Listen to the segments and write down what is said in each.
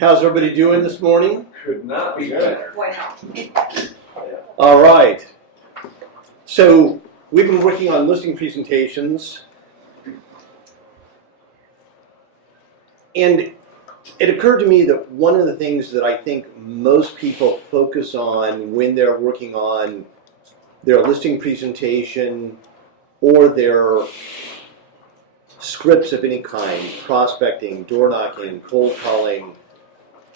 How's everybody doing this morning? Could not be better. Why not? All right. So we've been working on listing presentations, and it occurred to me that one of the things that I think most people focus on when they're working on their listing presentation or their scripts of any kind, prospecting, door knocking, cold calling,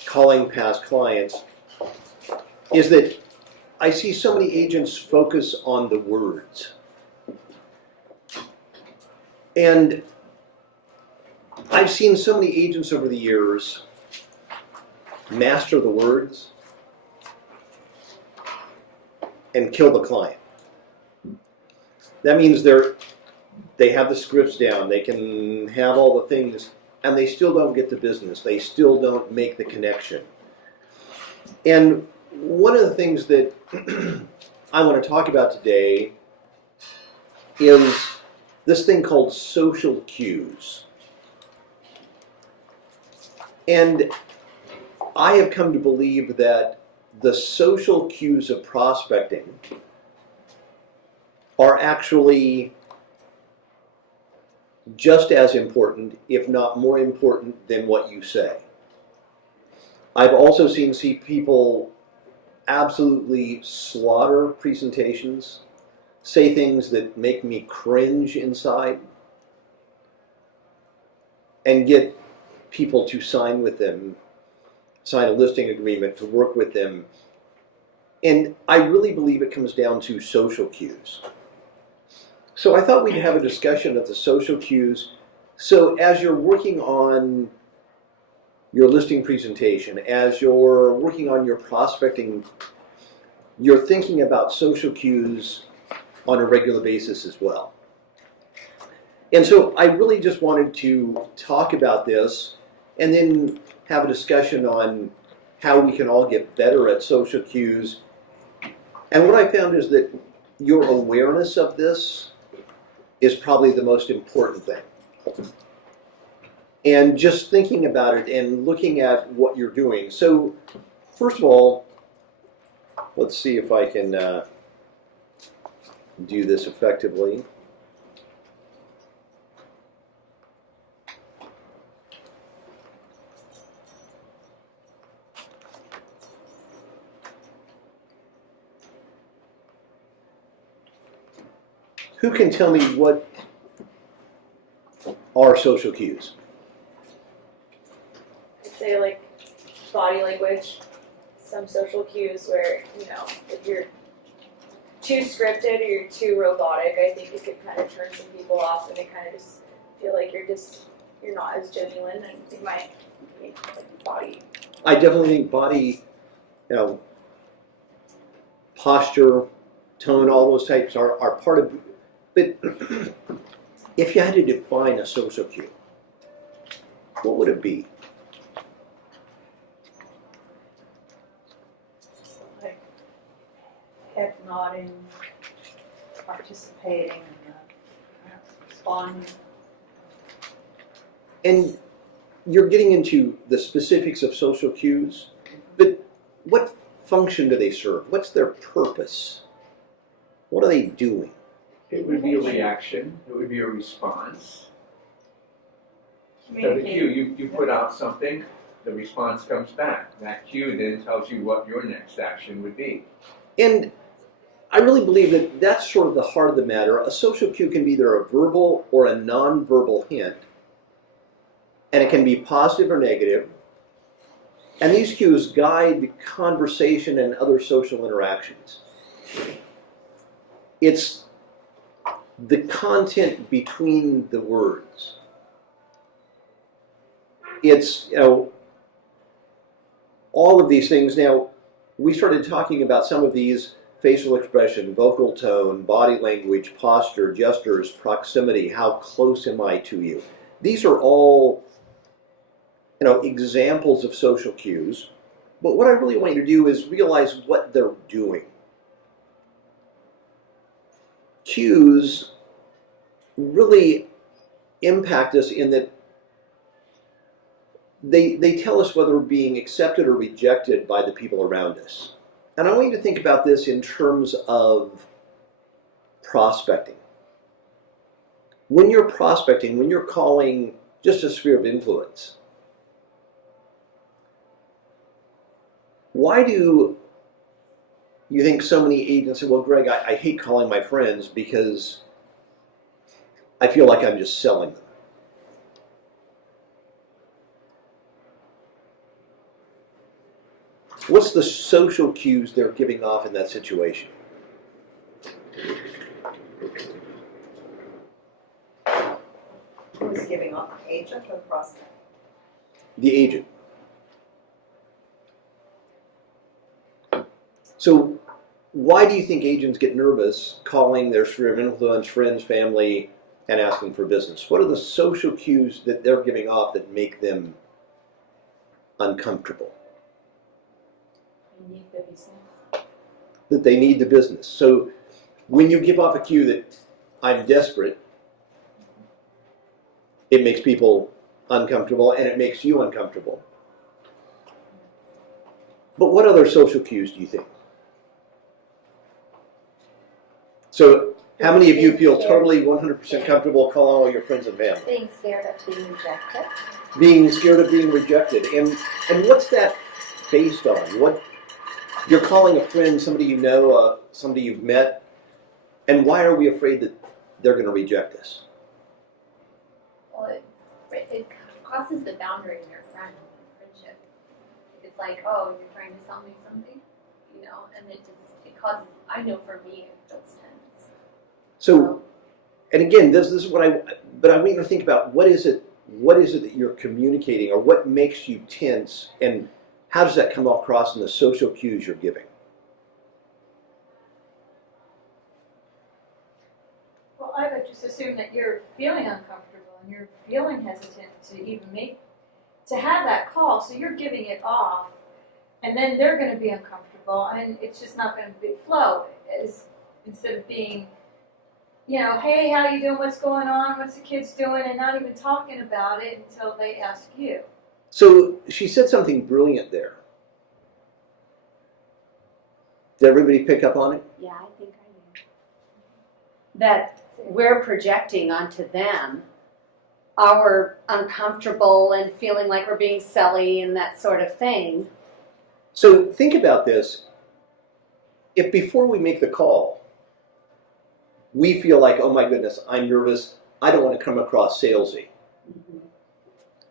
calling past clients, is that I see so many agents focus on the words. And I've seen so many agents over the years master the words and kill the client. That means they have the scripts down, they can have all the things, and they still don't get the business. They still don't make the connection. And one of the things that I want to talk about today is this thing called social cues. And I have come to believe that the social cues of prospecting are actually just as important, if not more important, than what you say. I've also seen people absolutely slaughter presentations, say things that make me cringe inside, and get people to sign with them, sign a listing agreement, to work with them. And I really believe it comes down to social cues. So I thought we'd have a discussion of the social cues. So as you're working on your listing presentation, as you're working on your prospecting, you're thinking about social cues on a regular basis as well. And so I really just wanted to talk about this and then have a discussion on how we can all get better at social cues. And what I found is that your awareness of this is probably the most important thing. And just thinking about it and looking at what you're doing. So first of all, let's see if I can do this effectively. Who can tell me what are social cues? I'd say like body language, some social cues where, if you're too scripted or you're too robotic, I think it could kind of turn some people off and they kind of just feel like you're not as genuine, and they might make like body. I definitely think body, posture, tone, all those types are part of. But if you had to define a social cue, what would it be? Like head nodding, participating, responding. And you're getting into the specifics of social cues, but what function do they serve? What's their purpose? What are they doing? It would be a reaction, it would be a response. So the cue, you put out something, the response comes back. That cue then tells you what your next action would be. And I really believe that that's sort of the heart of the matter. A social cue can be either a verbal or a non-verbal hint, and it can be positive or negative. And these cues guide conversation and other social interactions. It's the content between the words. It's, all of these things. Now, we started talking about some of these: facial expression, vocal tone, body language, posture, gestures, proximity, how close am I to you? These are all, examples of social cues. But what I really want you to do is realize what they're doing. Cues really impact us in that they tell us whether we're being accepted or rejected by the people around us. And I want you to think about this in terms of prospecting. When you're prospecting, when you're calling just a sphere of influence, why do you think so many agents say, well, Greg, I hate calling my friends because I feel like I'm just selling them? What's the social cues they're giving off in that situation? Who's giving off, the agent or the prospect? The agent. So why do you think agents get nervous calling their sphere of influence, friends, family, and asking for business? What are the social cues that they're giving off that make them uncomfortable? You need the business. That they need the business. So when you give off a cue that I'm desperate, it makes people uncomfortable and it makes you uncomfortable. But what other social cues do you think? So how many of you feel totally 100% comfortable calling all your friends and family? Being scared of being rejected. Being scared of being rejected. And what's that based on? What you're calling a friend, somebody you know, somebody you've met, and why are we afraid that they're going to reject us? Well, it crosses the boundary in your friendship. It's like, oh, you're trying to sell me something, and it causes. I know for me, it feels tense. So, and again, this is what I want you to think about. What is it that you're communicating, or what makes you tense, and how does that come across in the social cues you're giving? Well, I would just assume that you're feeling uncomfortable and you're feeling hesitant to have that call, so you're giving it off, and then they're going to be uncomfortable, and it's just not going to flow. Instead of being, hey, how you doing? What's going on? What's the kids doing? And not even talking about it until they ask you. So she said something brilliant there. Did everybody pick up on it? Yeah, I think I do. That we're projecting onto them our uncomfortable and feeling like we're being silly and that sort of thing. So think about this. If before we make the call, we feel like, oh my goodness, I'm nervous, I don't want to come across salesy.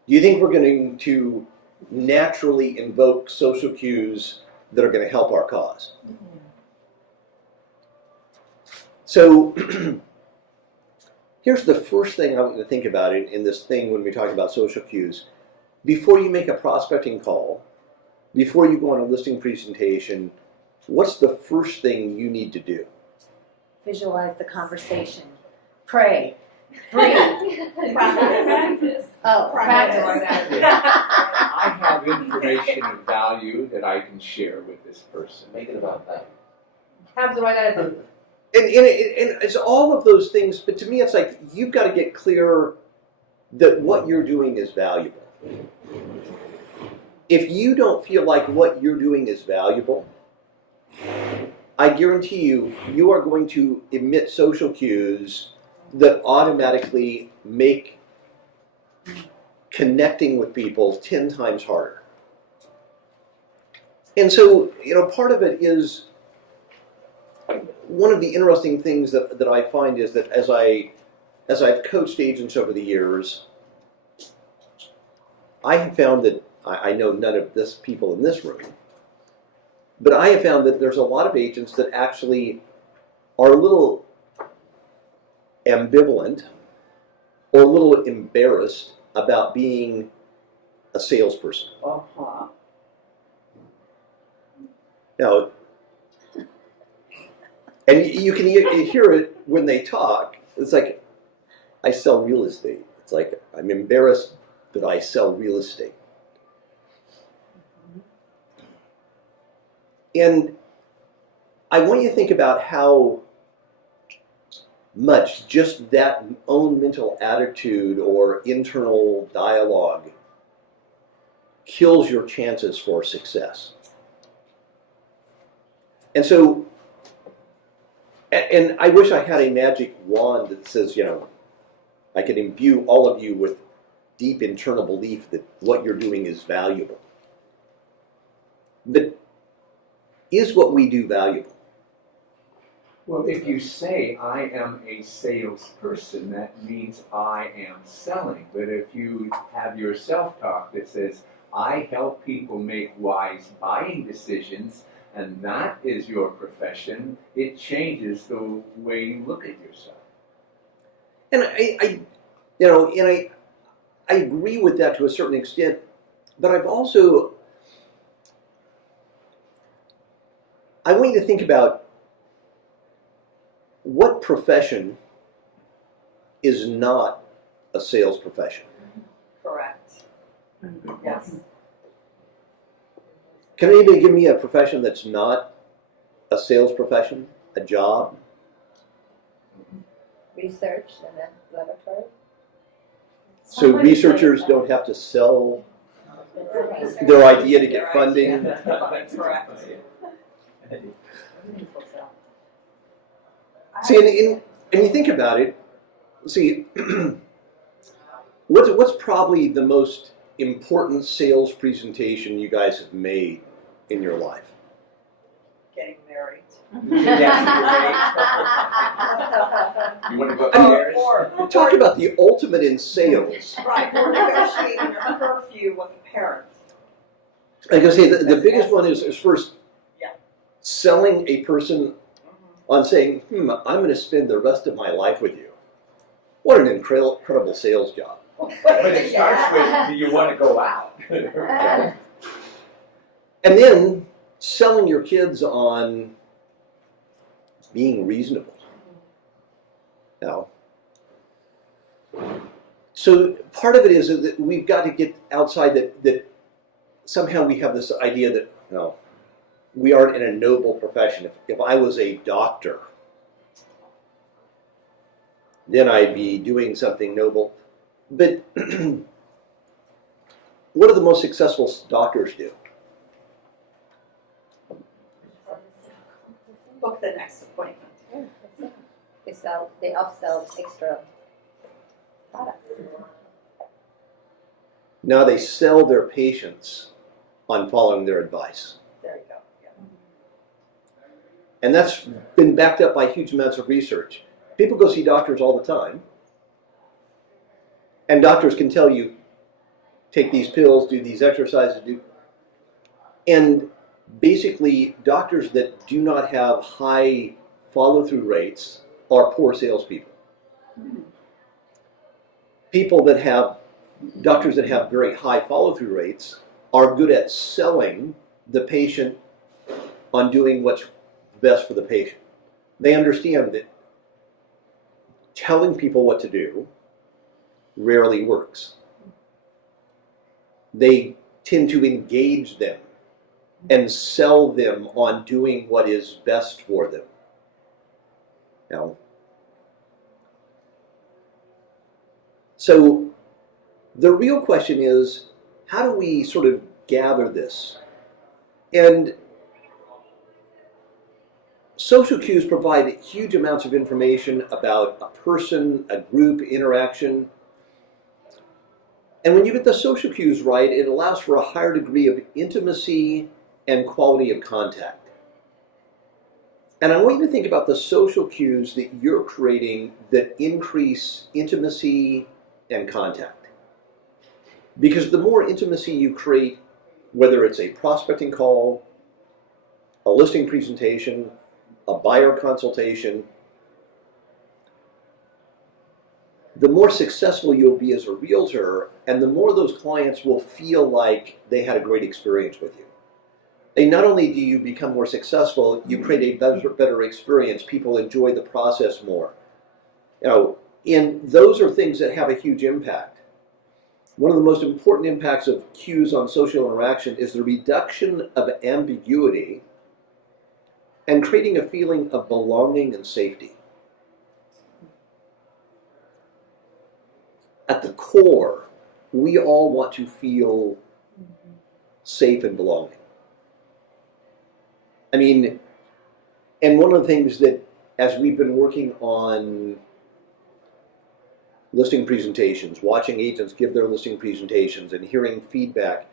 Do you think we're going to naturally invoke social cues that are going to help our cause? So here's the first thing I want you to think about in this thing when we talk about social cues. Before you make a prospecting call, before you go on a listing presentation, what's the first thing you need to do? Visualize the conversation. Pray. Breathe. Practice. Oh, practice. I have information of value that I can share with this person. Make it about that. Have the right attitude. And it's all of those things, but to me it's like you've got to get clear that what you're doing is valuable. If you don't feel like what you're doing is valuable, I guarantee you are going to emit social cues that automatically make connecting with people 10 times harder. And so, part of it is, one of the interesting things that I find is that as I've coached agents over the years, I have found that, I know none of this people in this room, but I have found that there's a lot of agents that actually are a little ambivalent or a little embarrassed about being a salesperson. Uh-huh. Now, and you can hear it when they talk. It's like, I sell real estate. It's like, I'm embarrassed that I sell real estate. And I want you to think about how much just that own mental attitude or internal dialogue kills your chances for success. And so, and I wish I had a magic wand that says, I could imbue all of you with deep internal belief that what you're doing is valuable. But is what we do valuable? Well, if you say, I am a salesperson, that means I am selling. But if you have your self-talk that says, I help people make wise buying decisions, and that is your profession, it changes the way you look at yourself. And I agree with that to a certain extent, but I want you to think about what profession is not a sales profession. Correct. Yes. Can anybody give me a profession that's not a sales profession, a job? Research in a laboratory. So researchers don't have to sell their idea to get funding. Correct. See, and you think about it, see, what's probably the most important sales presentation you guys have made in your life? Getting married. You want to go I upstairs? Talk about the ultimate in sales. Right, or negotiating a curfew with a parent. Like I say, the biggest one is first Yeah. selling a person on saying, I'm going to spend the rest of my life with you. What an incredible sales job. But it starts with, do you want to go out? And then selling your kids on being reasonable. So part of it is that we've got to get outside that somehow we have this idea that, we aren't in a noble profession. If I was a doctor, then I'd be doing something noble. But what do the most successful doctors do? Book the next appointment. They upsell extra products. Now they sell their patients on following their advice. There you go. Yeah. And that's been backed up by huge amounts of research. People go see doctors all the time. And doctors can tell you, take these pills, do these exercises, and basically doctors that do not have high follow-through rates are poor salespeople. Doctors that have very high follow-through rates are good at selling the patient on doing what's best for the patient. They understand that telling people what to do rarely works. They tend to engage them and sell them on doing what is best for them. So the real question is, how do we sort of gather this? And social cues provide huge amounts of information about a person, a group, interaction. And when you get the social cues right, it allows for a higher degree of intimacy and quality of contact. And I want you to think about the social cues that you're creating that increase intimacy and contact. Because the more intimacy you create, whether it's a prospecting call, a listing presentation, a buyer consultation, the more successful you'll be as a realtor, and the more those clients will feel like they had a great experience with you. And not only do you become more successful, you create a better experience. People enjoy the process more. And those are things that have a huge impact. One of the most important impacts of cues on social interaction is the reduction of ambiguity and creating a feeling of belonging and safety. At the core, we all want to feel safe and belonging. I mean, and one of the things that, as we've been working on listing presentations, watching agents give their listing presentations and hearing feedback,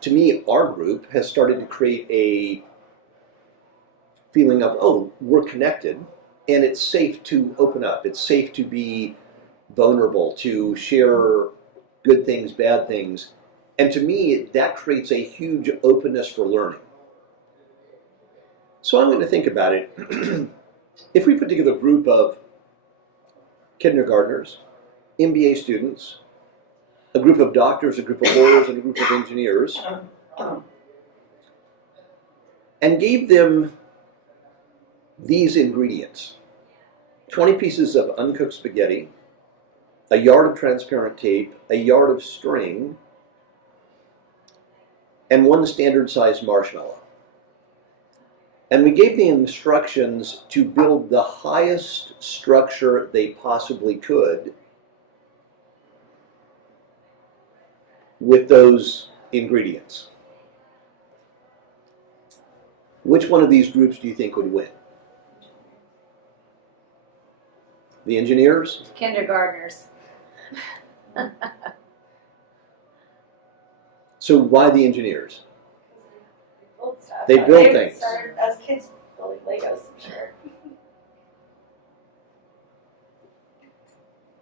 to me, our group has started to create a feeling of, oh, we're connected, and it's safe to open up. It's safe to be vulnerable, to share good things, bad things. And to me, that creates a huge openness for learning. So I'm going to think about it. If we put together a group of kindergartners, MBA students, a group of doctors, a group of lawyers, and a group of engineers, and gave them these ingredients: 20 pieces of uncooked spaghetti, a yard of transparent tape, a yard of string, and one standard sized marshmallow. And we gave the instructions to build the highest structure they possibly could with those ingredients. Which one of these groups do you think would win? The engineers? Kindergartners. So why the engineers? Build stuff. They build They things. started as kids building Legos, I'm sure.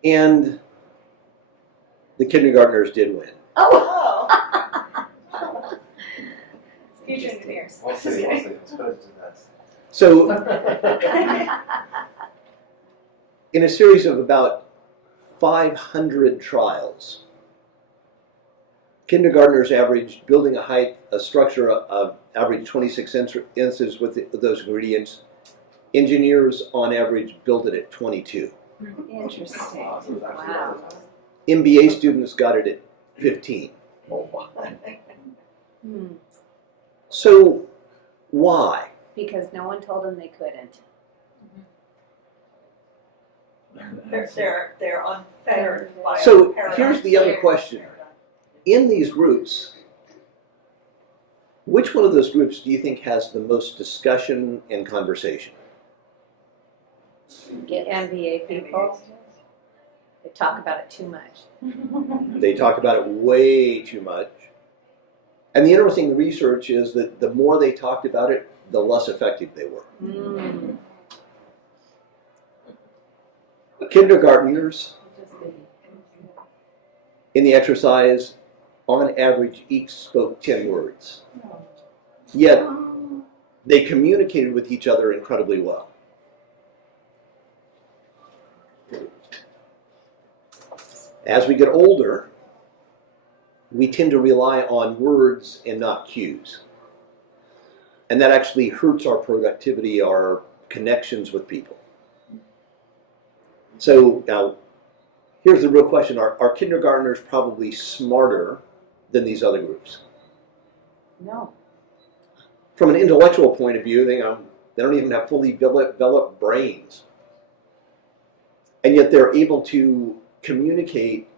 And the kindergartners did win. Oh! Oh. Future engineers. We'll see. Let's put it to this. So in a series of about 500 trials, kindergartners averaged building a structure of average 26 inches with those ingredients. Engineers on average build it at 22. Interesting. So it's actually Wow. MBA students got it at 15. Hmm. So why? Because no one told them they couldn't. They're unfettered by So paradigm. here's the other question. In these groups, which one of those groups do you think has the most discussion and conversation? Get MBA people. They talk about it too much. They talk about it way too much. And the interesting research is that the more they talked about it, the less effective they were. Mm. Kindergartners in the exercise, on average, each spoke 10 words. Yet, they communicated with each other incredibly well. As we get older, we tend to rely on words and not cues. And that actually hurts our productivity, our connections with people. So now, here's the real question. Are kindergartners probably smarter than these other groups? No. From an intellectual point of view, they don't even have fully developed brains. And yet they're able to communicate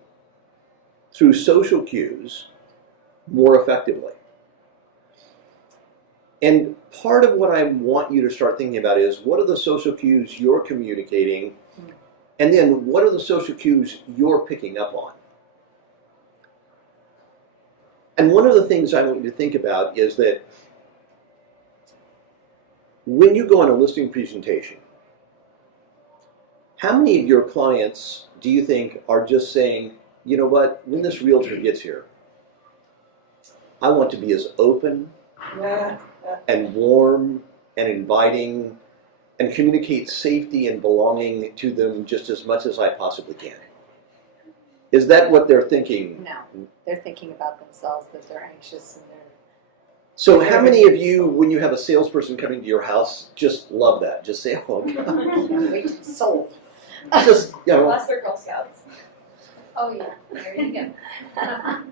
through social cues more effectively. And part of what I want you to start thinking about is, what are the social cues you're communicating? And then what are the social cues you're picking up on? And one of the things I want you to think about is that when you go on a listing presentation, how many of your clients do you think are just saying, you know what, when this realtor gets here, I want to be as open and warm and inviting and communicate safety and belonging to them just as much as I possibly can? Is that what they're thinking? No. They're thinking about themselves, that they're anxious and they're... So how many of you, when you have a salesperson coming to your house, just love that? Just say, oh, God. Wait to be sold. Just, you know. Unless they're Girl Scouts. Oh, yeah, there you go.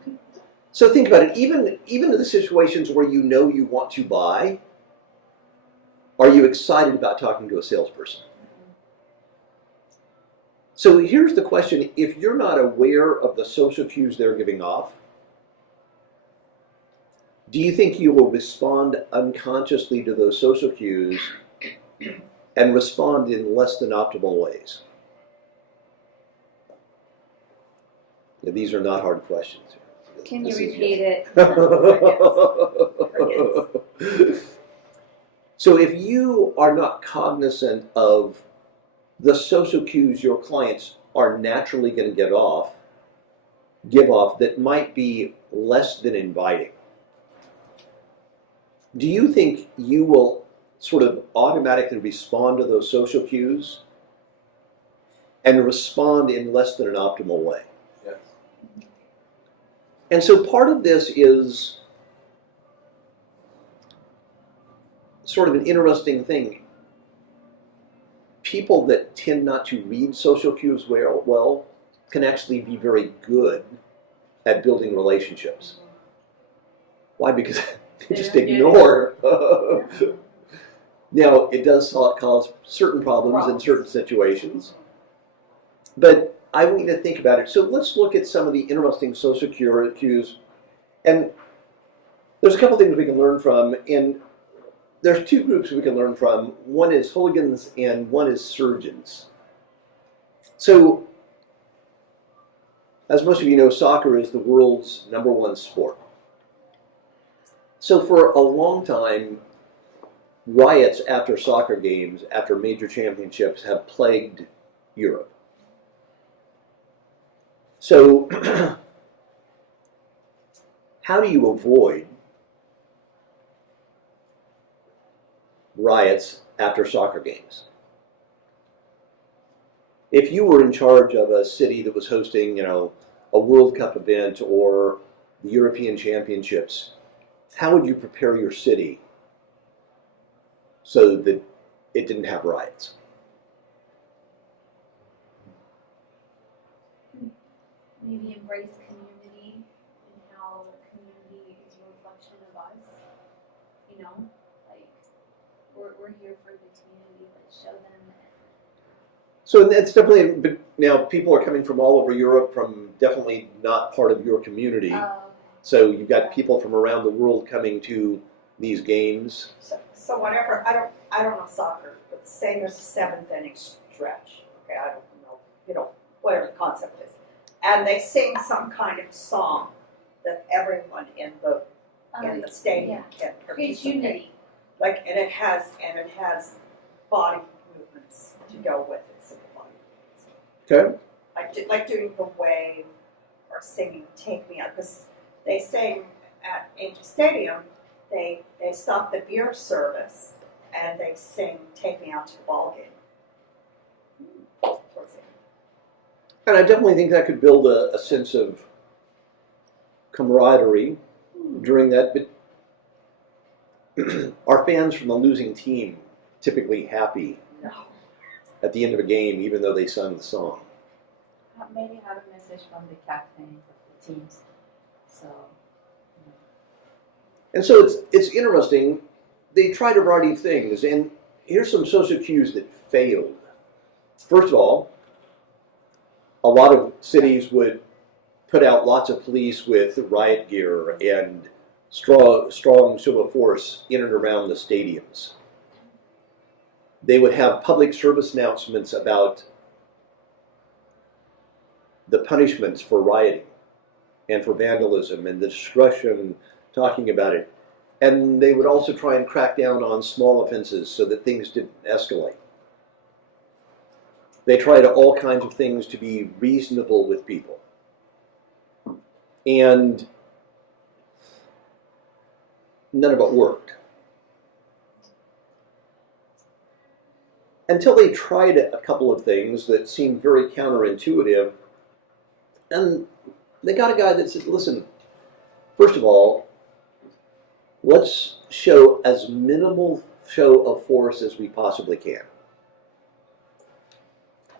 So think about it. Even in the situations where you know you want to buy, are you excited about talking to a salesperson? So here's the question. If you're not aware of the social cues they're giving off, do you think you will respond unconsciously to those social cues and respond in less than optimal ways? Now, these are not hard questions. Can you This is- repeat it? So if you are not cognizant of the social cues your clients are naturally going to give off that might be less than inviting, do you think you will sort of automatically respond to those social cues and respond in less than an optimal way? Yes. And so part of this is sort of an interesting thing. People that tend not to read social cues well can actually be very good at building relationships. Why? Because they just ignore. Now, it does cause certain problems in certain situations, but I want you to think about it. So let's look at some of the interesting social cues. And there's a couple things we can learn from. And there's two groups we can learn from. One is hooligans and one is surgeons. So, as most of you know, soccer is the world's #1 sport. So for a long time, riots after soccer games, after major championships, have plagued Europe. So, how do you avoid riots after soccer games? If you were in charge of a city that was hosting, a World Cup event or the European Championships, how would you prepare your city so that it didn't have riots? Maybe embrace community and how community is a reflection of us. Like we're here for the community. Let's show them that. So that's definitely, but now people are coming from all over Europe, from definitely not part of your community. So you've got people from around the world coming to these games. So whenever, I don't know soccer, but say there's a 7th inning stretch, okay, I don't know, whatever the concept is. And they sing some kind of song that everyone in the stadium can Creates participate. unity. Like, and it has body movements to go with it, simple body movements. Okay. Like doing the wave or singing "Take Me Out," because they sing at Angel Stadium. They stop the beer service and they sing "Take Me Out to the Ball Game." For example. And I definitely think that could build a sense of camaraderie during that. But are fans from the losing team typically happy No. at the end of a game, even though they sung the song? Maybe have a message from the captains of the teams. So, And so it's interesting. They tried a variety of things, and here's some social cues that failed. First of all, a lot of cities would put out lots of police with riot gear and strong show of force in and around the stadiums. They would have public service announcements about the punishments for rioting and for vandalism and the discretion talking about it. And they would also try and crack down on small offenses so that things didn't escalate. They tried all kinds of things to be reasonable with people. And none of it worked. Until they tried a couple of things that seemed very counterintuitive. And they got a guy that said, listen, first of all, let's show as minimal show of force as we possibly can.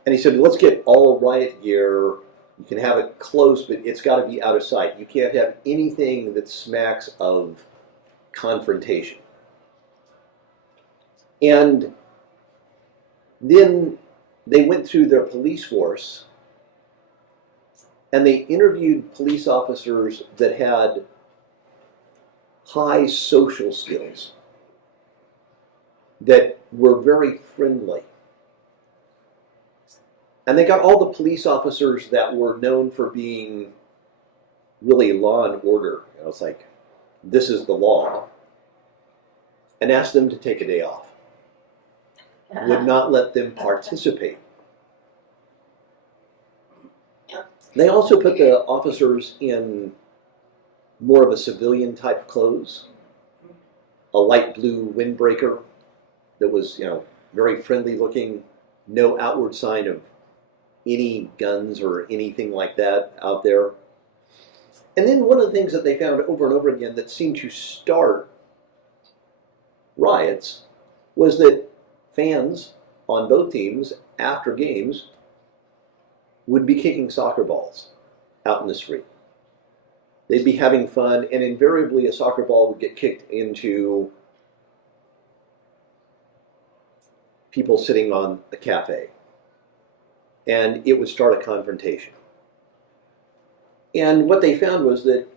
And he said, let's get all riot gear. You can have it close, but it's got to be out of sight. You can't have anything that smacks of confrontation. And then they went through their police force and they interviewed police officers that had high social skills, that were very friendly. And they got all the police officers that were known for being really law and order. You know, it's like, this is the law. And asked them to take a day off. Would not let them participate. They also put the officers in more of a civilian type clothes. A light blue windbreaker that was, you know, very friendly looking, no outward sign of any guns or anything like that out there. And then one of the things that they found over and over again that seemed to start riots was that fans on both teams after games would be kicking soccer balls out in the street. They'd be having fun, and invariably a soccer ball would get kicked into people sitting on a cafe, and it would start a confrontation. And what they found was that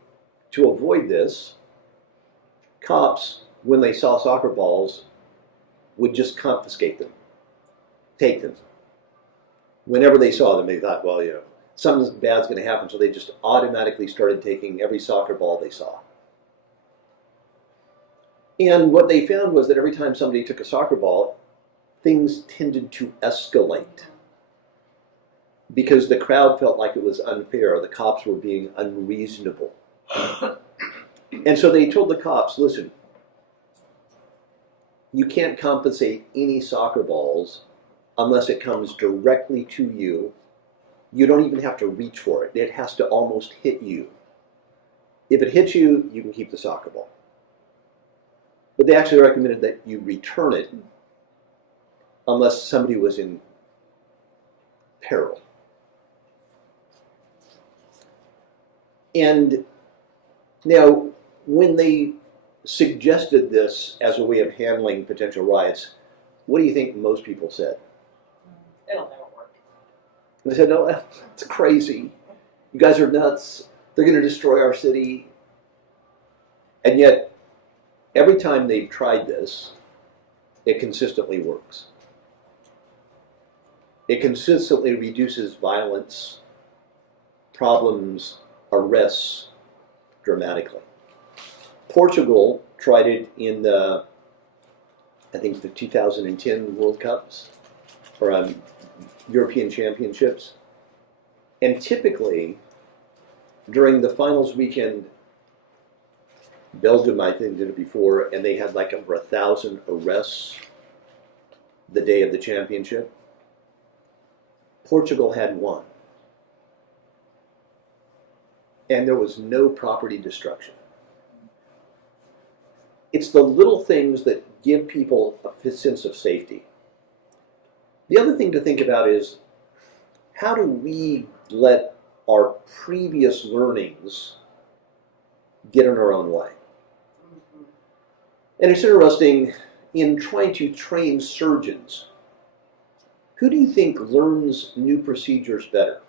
to avoid this, cops, when they saw soccer balls, would just confiscate them, take them. Whenever they saw them, they thought, well, you know, something bad's going to happen, so they just automatically started taking every soccer ball they saw. And what they found was that every time somebody took a soccer ball, things tended to escalate because the crowd felt like it was unfair. The cops were being unreasonable. And so they told the cops, listen, you can't compensate any soccer balls unless it comes directly to you. You don't even have to reach for it. It has to almost hit you. If it hits you, you can keep the soccer ball. But they actually recommended that you return it unless somebody was in peril. And now, when they suggested this as a way of handling potential riots, what do you think most people said? It'll never work. And they said, no, that's crazy. You guys are nuts. They're going to destroy our city. And yet, every time they've tried this, it consistently works. It consistently reduces violence, problems, arrests dramatically. Portugal tried it in the 2010 World Cups, or European Championships. And typically, during the finals weekend, Belgium, I think, did it before, and they had like over 1,000 arrests the day of the championship. Portugal had one. And there was no property destruction. It's the little things that give people a sense of safety. The other thing to think about is, how do we let our previous learnings get in our own way? And it's interesting, in trying to train surgeons, who do you think learns new procedures better?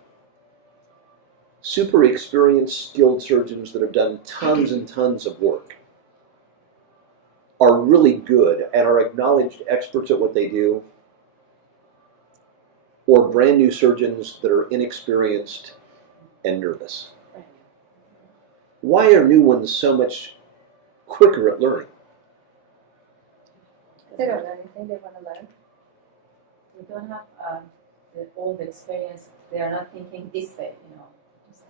Super experienced, skilled surgeons that have done tons and tons of work, are really good and are acknowledged experts at what they do, or brand new surgeons that are inexperienced and nervous? Why are new ones so much quicker at learning? They don't know anything, they want to learn. We don't have all the experience. They are not thinking this way, you know.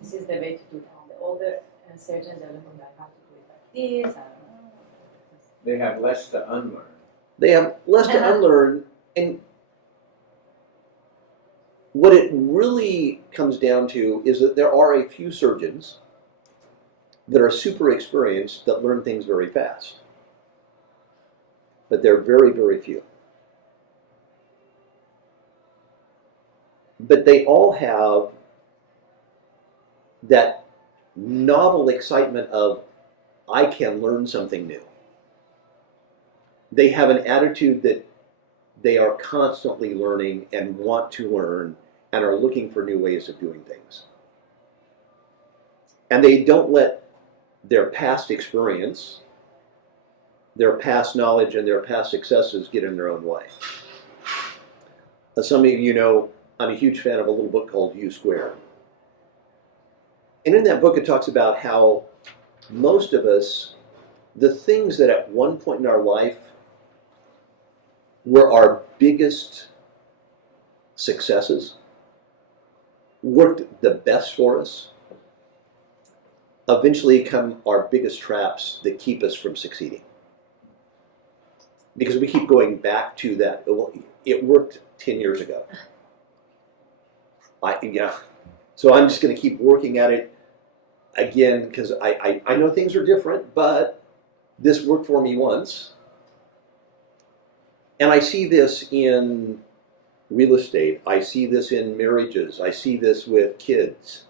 This is the way to do it. The older surgeons are looking like, I have to do it like this. I don't know. They have less to unlearn. They have less to unlearn, and what it really comes down to is that there are a few surgeons that are super experienced that learn things very fast. But they're very, very few. But they all have that novel excitement of, I can learn something new. They have an attitude that they are constantly learning and want to learn and are looking for new ways of doing things. And they don't let their past experience their past knowledge and their past successes get in their own way. As some of you know, I'm a huge fan of a little book called U Squared. And in that book, it talks about how most of us, the things that at one point in our life were our biggest successes, worked the best for us, eventually become our biggest traps that keep us from succeeding. Because we keep going back to that. Well, it worked 10 years ago. So I'm just going to keep working at it again because I know things are different, but this worked for me once. And I see this in real estate. I see this in marriages. I see this with kids.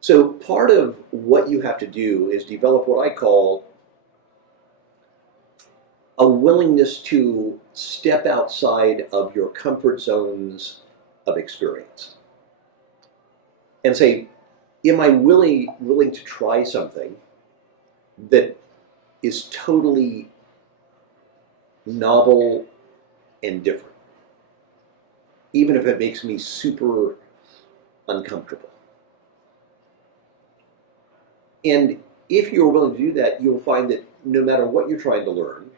So part of what you have to do is develop what I call a willingness to step outside of your comfort zones of experience and say, am I really willing to try something that is totally novel and different, even if it makes me super uncomfortable? And if you're willing to do that, you'll find that no matter what you're trying to learn,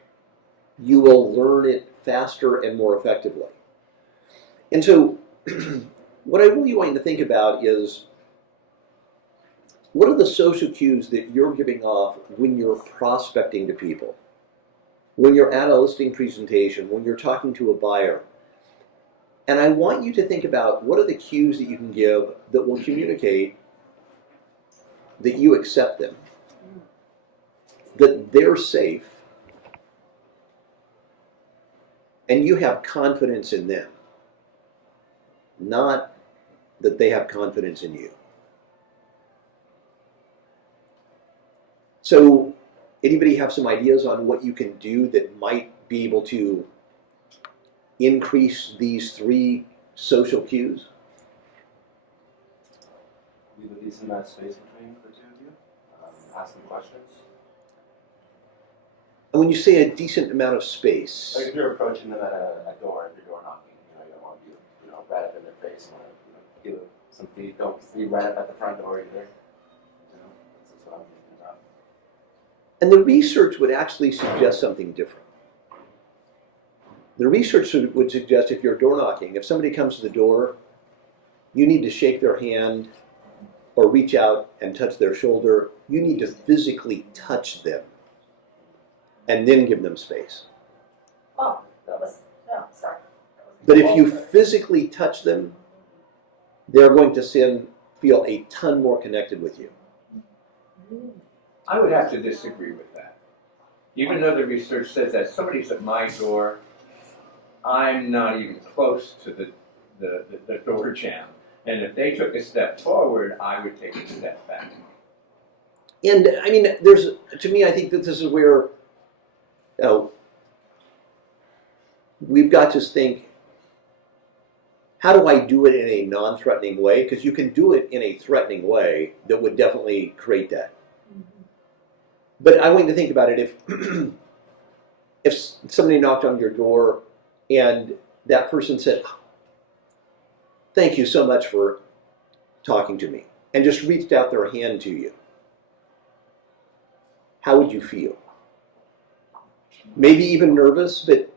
you will learn it faster and more effectively. And so what I really want you to think about is, what are the social cues that you're giving off when you're prospecting to people? When you're at a listing presentation, when you're talking to a buyer? And I want you to think about what are the cues that you can give that will communicate that you accept them, that they're safe, and you have confidence in them, not that they have confidence in you. So, anybody have some ideas on what you can do that might be able to increase these 3 social cues? Leave a decent amount of space between the two of you. Ask them questions. And when you say a decent amount of space, Like if you're approaching them at a door, if you're door knocking, you don't want to be, right up in their face. You want to, give them some feed. Don't be right up at the front door either. That's what I'm thinking about. and the research would actually suggest something different. The research would suggest if you're door knocking, if somebody comes to the door, you need to shake their hand or reach out and touch their shoulder. You need to physically touch them and then give them space. Oh, that was, no, sorry. But if you physically touch them, they're going to feel a ton more connected with you. I would have to disagree with that. Even though the research says that somebody's at my door, I'm not even close to the door jamb. And if they took a step forward, I would take a step back. And I mean, to me, I think that this is where we've got to think, how do I do it in a non-threatening way? Because you can do it in a threatening way that would definitely create that. But I want you to think about it. If somebody knocked on your door and that person said, thank you so much for talking to me, and just reached out their hand to you, how would you feel? Maybe even nervous, but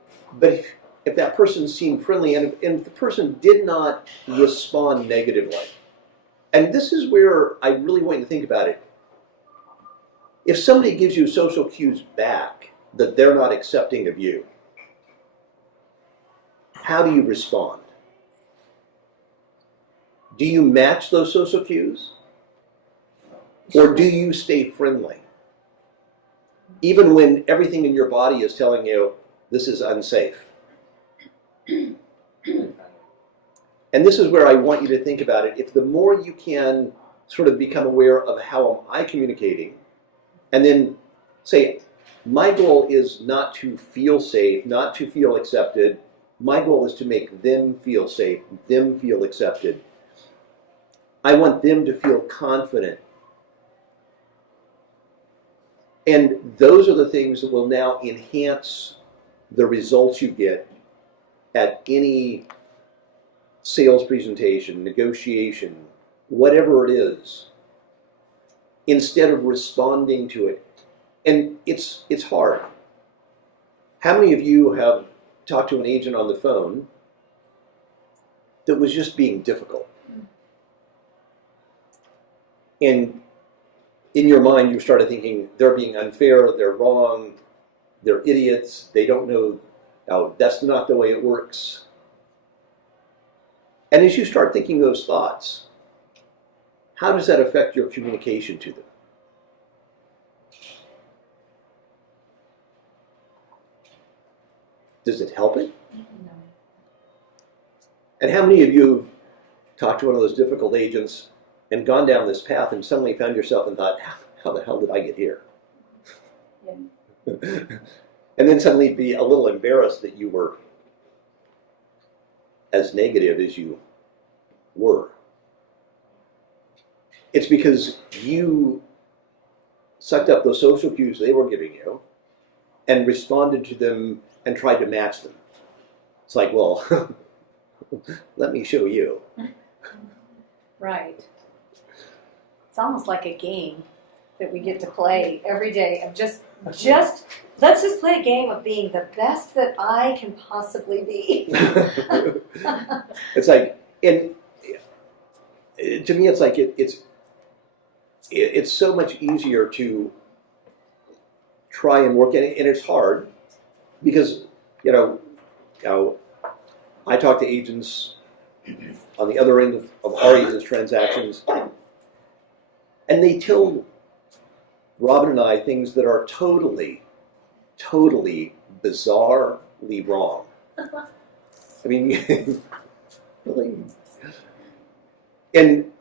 if that person seemed friendly, and if the person did not respond negatively, and this is where I really want you to think about it. If somebody gives you social cues back that they're not accepting of you, how do you respond? Do you match those social cues? Or do you stay friendly? Even when everything in your body is telling you, this is unsafe. And this is where I want you to think about it. If the more you can sort of become aware of how am I communicating, and then say, my goal is not to feel safe, not to feel accepted. My goal is to make them feel safe, them feel accepted. I want them to feel confident. And those are the things that will now enhance the results you get at any sales presentation, negotiation, whatever it is, instead of responding to it. And it's hard. How many of you have talked to an agent on the phone that was just being difficult? And in your mind, you started thinking, they're being unfair, they're wrong, they're idiots, they don't know, oh, that's not the way it works. And as you start thinking those thoughts, how does that affect your communication to them? Does it help it? No. And how many of you have talked to one of those difficult agents and gone down this path and suddenly found yourself and thought, how the hell did I get here? Yeah. And then suddenly be a little embarrassed that you were as negative as you were. It's because you sucked up those social cues they were giving you and responded to them and tried to match them. It's like, well, let me show you. Right. It's almost like a game that we get to play every day of just let's just play a game of being the best that I can possibly be. It's like, and to me, it's like it's so much easier to try and work, and it's hard because you know I talk to agents on the other end of our agents' transactions, and they tell Robin and I things that are totally bizarrely wrong. I mean, really. And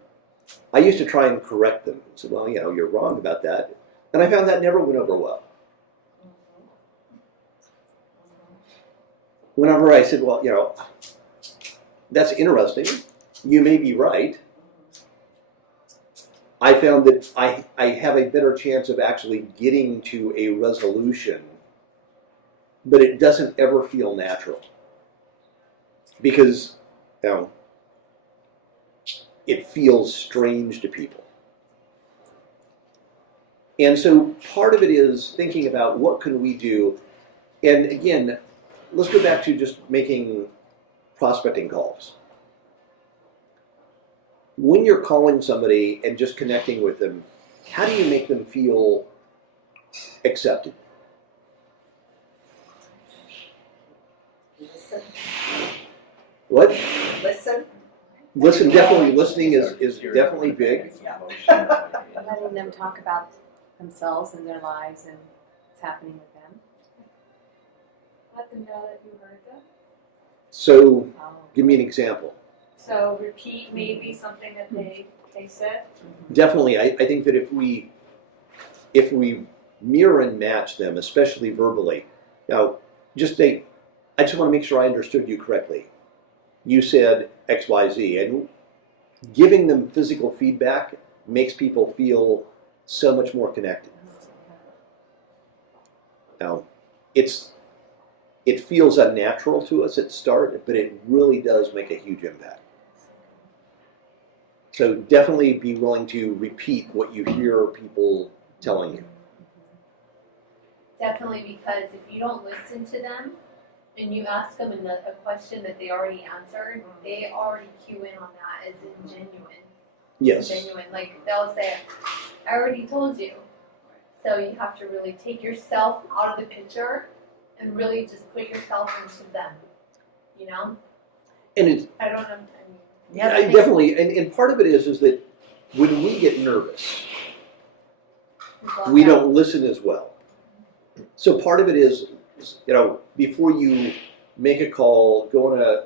I used to try and correct them. I said, well, you're wrong about that. And I found that never went over well. Whenever I said, well, that's interesting, you may be right, I found that I have a better chance of actually getting to a resolution, but it doesn't ever feel natural. Because, it feels strange to people. And so part of it is thinking about what can we do. And again, let's go back to just making prospecting calls. When you're calling somebody and just connecting with them, how do you make them feel accepted? Listen. What? Listen. Listen, definitely. Listening is definitely big. Letting them talk about themselves and their lives and what's happening with them. Let them know that you heard them. So, give me an example. So repeat maybe something that they said. Definitely, I think that if we mirror and match them, especially verbally, I just want to make sure I understood you correctly. You said X, Y, Z, and giving them physical feedback makes people feel so much more connected. Now, it feels unnatural to us at start, but it really does make a huge impact. So definitely be willing to repeat what you hear people telling you. Definitely, because if you don't listen to them and you ask them a question that they already answered, they already cue in on that as ingenuine. Yes. Genuine. Like they'll say, I already told you. So you have to really take yourself out of the picture and really just put yourself into them. And it's I don't know. I definitely, and part of it is that when we get nervous, we don't listen as well. So part of it is, before you make a call, go on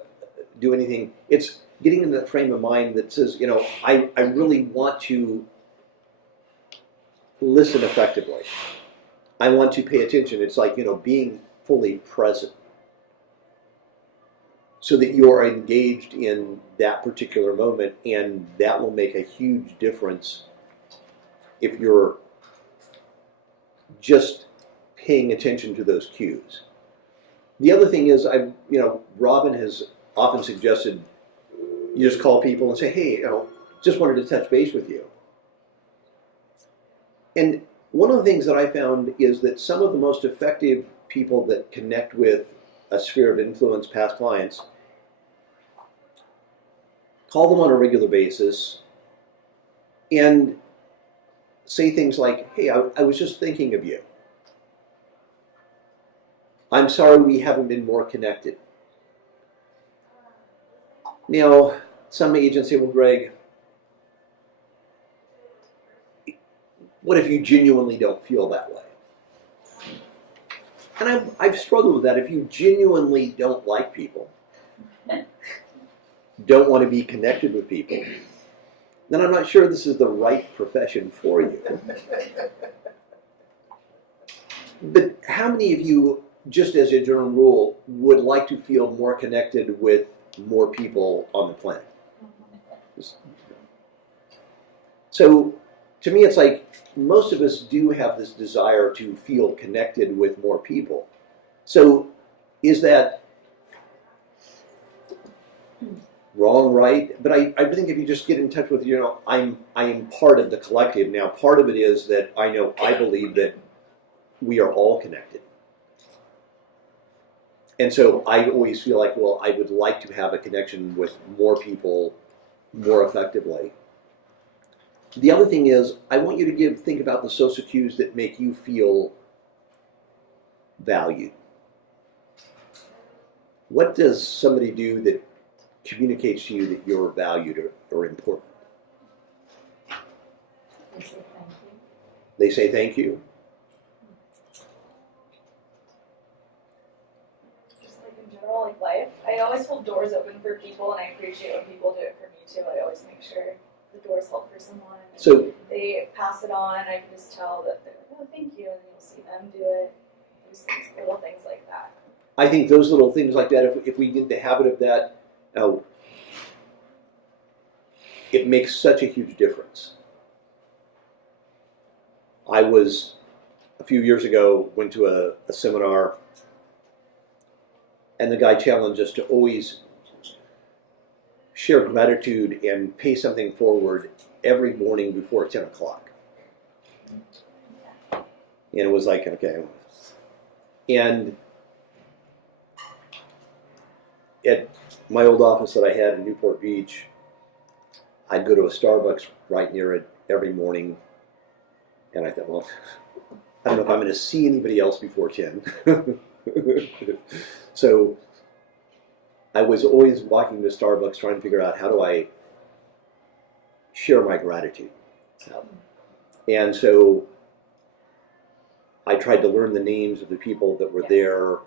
do anything, it's getting in that frame of mind that says, I really want to listen effectively. I want to pay attention. It's like, being fully present so that you are engaged in that particular moment, and that will make a huge difference if you're just paying attention to those cues. The other thing is, Robin has often suggested you just call people and say, hey, just wanted to touch base with you. And one of the things that I found is that some of the most effective people that connect with a sphere of influence, past clients, call them on a regular basis and say things like, hey, I was just thinking of you. I'm sorry we haven't been more connected. Now, some agents say, well, Greg, what if you genuinely don't feel that way? And I've struggled with that. If you genuinely don't like people, don't want to be connected with people, then I'm not sure this is the right profession for you. But how many of you, just as a general rule, would like to feel more connected with more people on the planet? So, to me, it's like most of us do have this desire to feel connected with more people. So, is that wrong, right? But I think if you just get in touch with, I am part of the collective. Now, part of it is that I believe that we are all connected. And so I always feel like, well, I would like to have a connection with more people more effectively. The other thing is, I want you to think about the social cues that make you feel valued. What does somebody do that communicates to you that you're valued or important? They say thank you. They say thank you. Just like in general, like life, I always hold doors open for people, and I appreciate when people do it for me too. I always make sure the door's held for someone. And So they pass it on, and I can just tell that they're like, oh, thank you, and you'll see them do it. Just little things like that. I think those little things like that, if we get the habit of that, it makes such a huge difference. I was, a few years ago, went to a seminar, and the guy challenged us to always share gratitude and pay something forward every morning before 10 o'clock. And it was like, okay. And at my old office that I had in Newport Beach, I'd go to a Starbucks right near it every morning. And I thought, well, I don't know if I'm going to see anybody else before 10. So I was always walking to Starbucks trying to figure out, how do I share my gratitude? And so I tried to learn the names of the people that were there,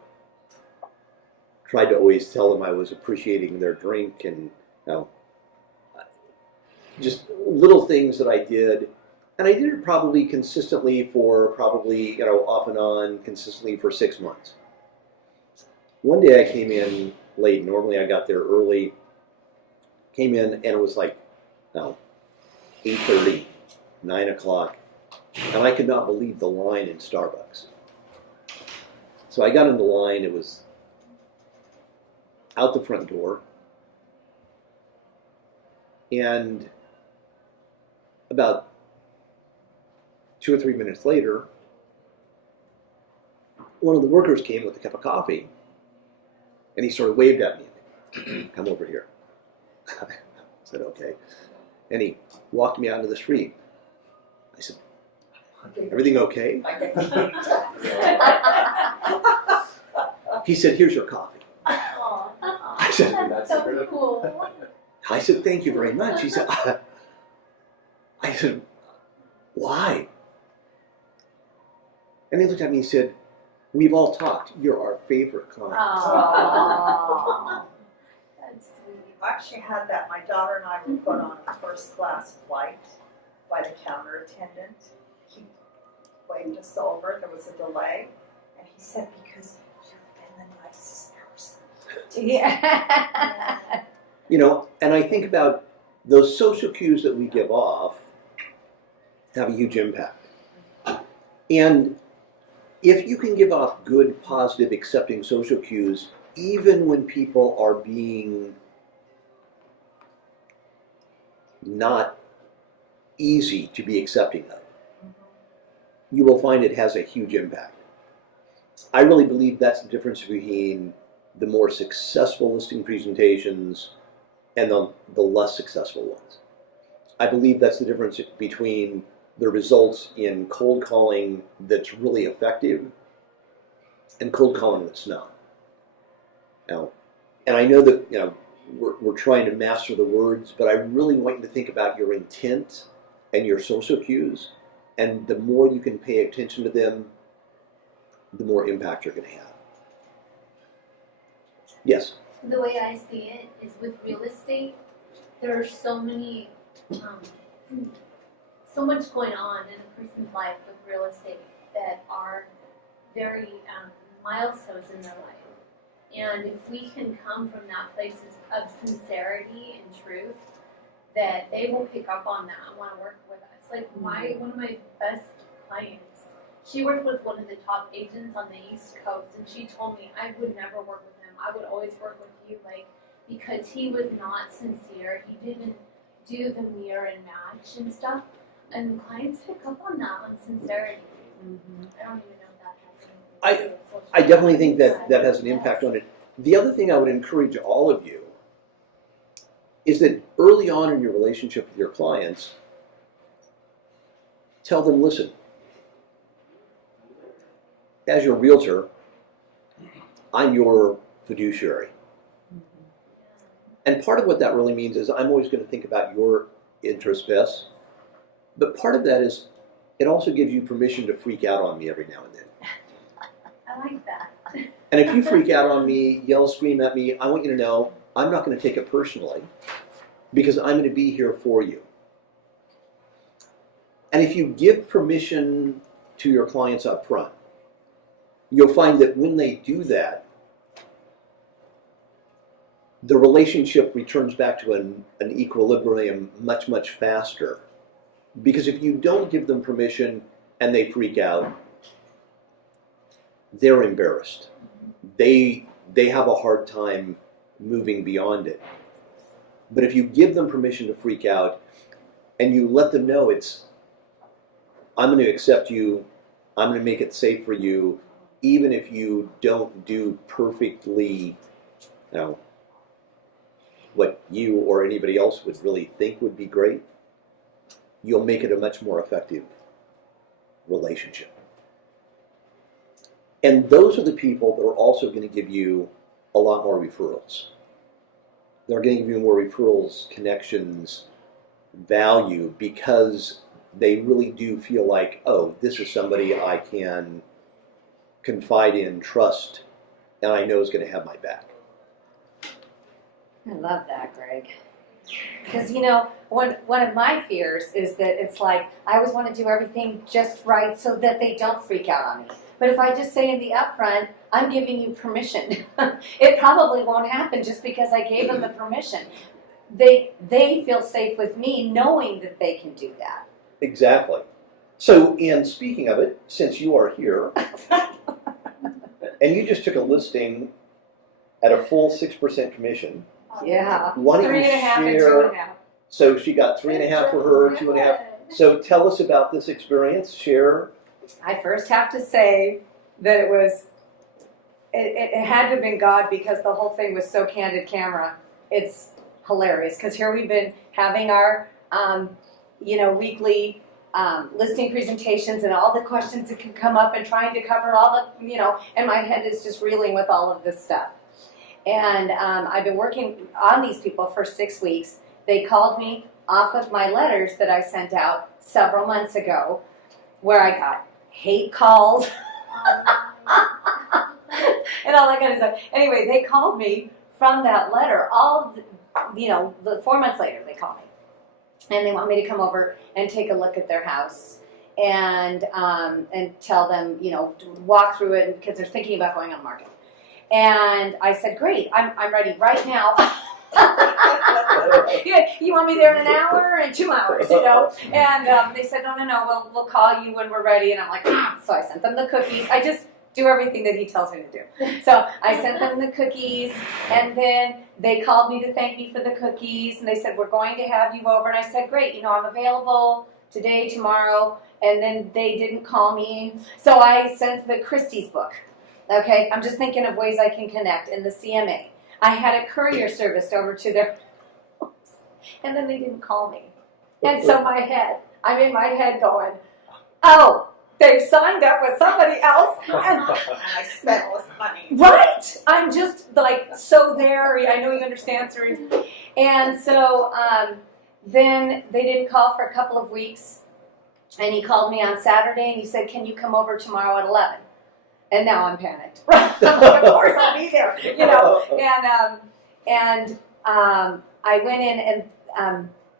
tried to always tell them I was appreciating their drink, and just little things that I did. And I did it probably consistently for off and on, consistently for 6 months. One day I came in late. Normally I got there early. Came in and it was like 8:30, 9 o'clock. And I could not believe the line in Starbucks. So I got in the line. It was out the front door. And about 2 or 3 minutes later, one of the workers came with a cup of coffee, and he sort of waved at me. Come over here. I said, okay. And he walked me out into the street. I said, everything okay? He said, here's your coffee. I said, That's so cool. I said, thank you very much. He said, I said, why? And he looked at me and said, we've all talked. You're our favorite client. Aww. That's sweet. I actually had that. My daughter and I were put on a first class flight by the counter attendant. He waved us over. There was a delay. And he said, because you've been the nicest person. Yeah. And I think about those social cues that we give off have a huge impact. And if you can give off good, positive, accepting social cues, even when people are being not easy to be accepting of, you will find it has a huge impact. I really believe that's the difference between the more successful listing presentations and the less successful ones. I believe that's the difference between the results in cold calling that's really effective and cold calling that's not. Now, and I know that we're trying to master the words, but I really want you to think about your intent and your social cues, and the more you can pay attention to them, the more impact you're going to have. Yes? The way I see it is with real estate, there are so many, so much going on in a person's life with real estate that are very milestones in their life. And if we can come from that place of sincerity and truth, that they will pick up on that and want to work with us. Like one of my best clients, she worked with one of the top agents on the East Coast, and she told me I would never work with him. I would always work with you, like, because he was not sincere. He didn't do the mirror and match and stuff. And clients pick up on that, on sincerity. Mm-hmm. I don't even know if that has anything to do with social I definitely think media. that has an impact on it. The other thing I would encourage all of you is that early on in your relationship with your clients, tell them, listen, as your realtor, I'm your fiduciary. And part of what that really means is I'm always going to think about your interests best. But part of that is it also gives you permission to freak out on me every now and then. I like that. And if you freak out on me, yell, scream at me, I want you to know I'm not going to take it personally because I'm going to be here for you. And if you give permission to your clients up front, you'll find that when they do that, the relationship returns back to an equilibrium much, much faster. Because if you don't give them permission and they freak out, they're embarrassed. They have a hard time moving beyond it. But if you give them permission to freak out and you let them know I'm going to accept you, I'm going to make it safe for you, even if you don't do perfectly, what you or anybody else would really think would be great, you'll make it a much more effective relationship. And those are the people that are also going to give you a lot more referrals. They're going to give you more referrals, connections, value, because they really do feel like, oh, this is somebody I can confide in, trust, and I know is going to have my back. I love that, Greg. Because, one of my fears is that it's like, I always want to do everything just right so that they don't freak out on me. But if I just say in the upfront, I'm giving you permission, it probably won't happen just because I gave them the permission. They feel safe with me knowing that they can do that. Exactly. So, and speaking of it, since you are here, and you just took a listing at a full 6% commission, Yeah. why don't you 3.5 and share? 2.5. So she got 3.5 for her, 2.5. So tell us about this experience. Share. I first have to say that it had to have been God, because the whole thing was so candid camera. It's hilarious, because here we've been having our, weekly listing presentations and all the questions that can come up and trying to cover all the, and my head is just reeling with all of this stuff. And I've been working on these people for 6 weeks. They called me off of my letters that I sent out several months ago, where I got hate calls and all that kind of stuff. Anyway, they called me from that letter. The 4 months later, they called me. And they want me to come over and take a look at their house and tell them, to walk through it, because they're thinking about going on the market. And I said, great, I'm ready right now. Yeah, you want me there in an hour and 2 hours, And they said, no, we'll call you when we're ready. And I'm like, So I sent them the cookies. I just do everything that he tells me to do. So I sent them the cookies, and then they called me to thank me for the cookies, and they said, we're going to have you over. And I said, great, I'm available today, tomorrow. And then they didn't call me. So I sent the Christie's book. Okay, I'm just thinking of ways I can connect in the CMA. I had a courier service over to their house, and then they didn't call me. And so I'm in my head going, oh, they've signed up with somebody else. And I spent all this money. right, I'm just like so there. I know you understand, sir. And so then they didn't call for a couple of weeks, and he called me on Saturday, and he said, can you come over tomorrow at 11? And now I'm panicked. I'm like, of course I'll be there, And I went in, and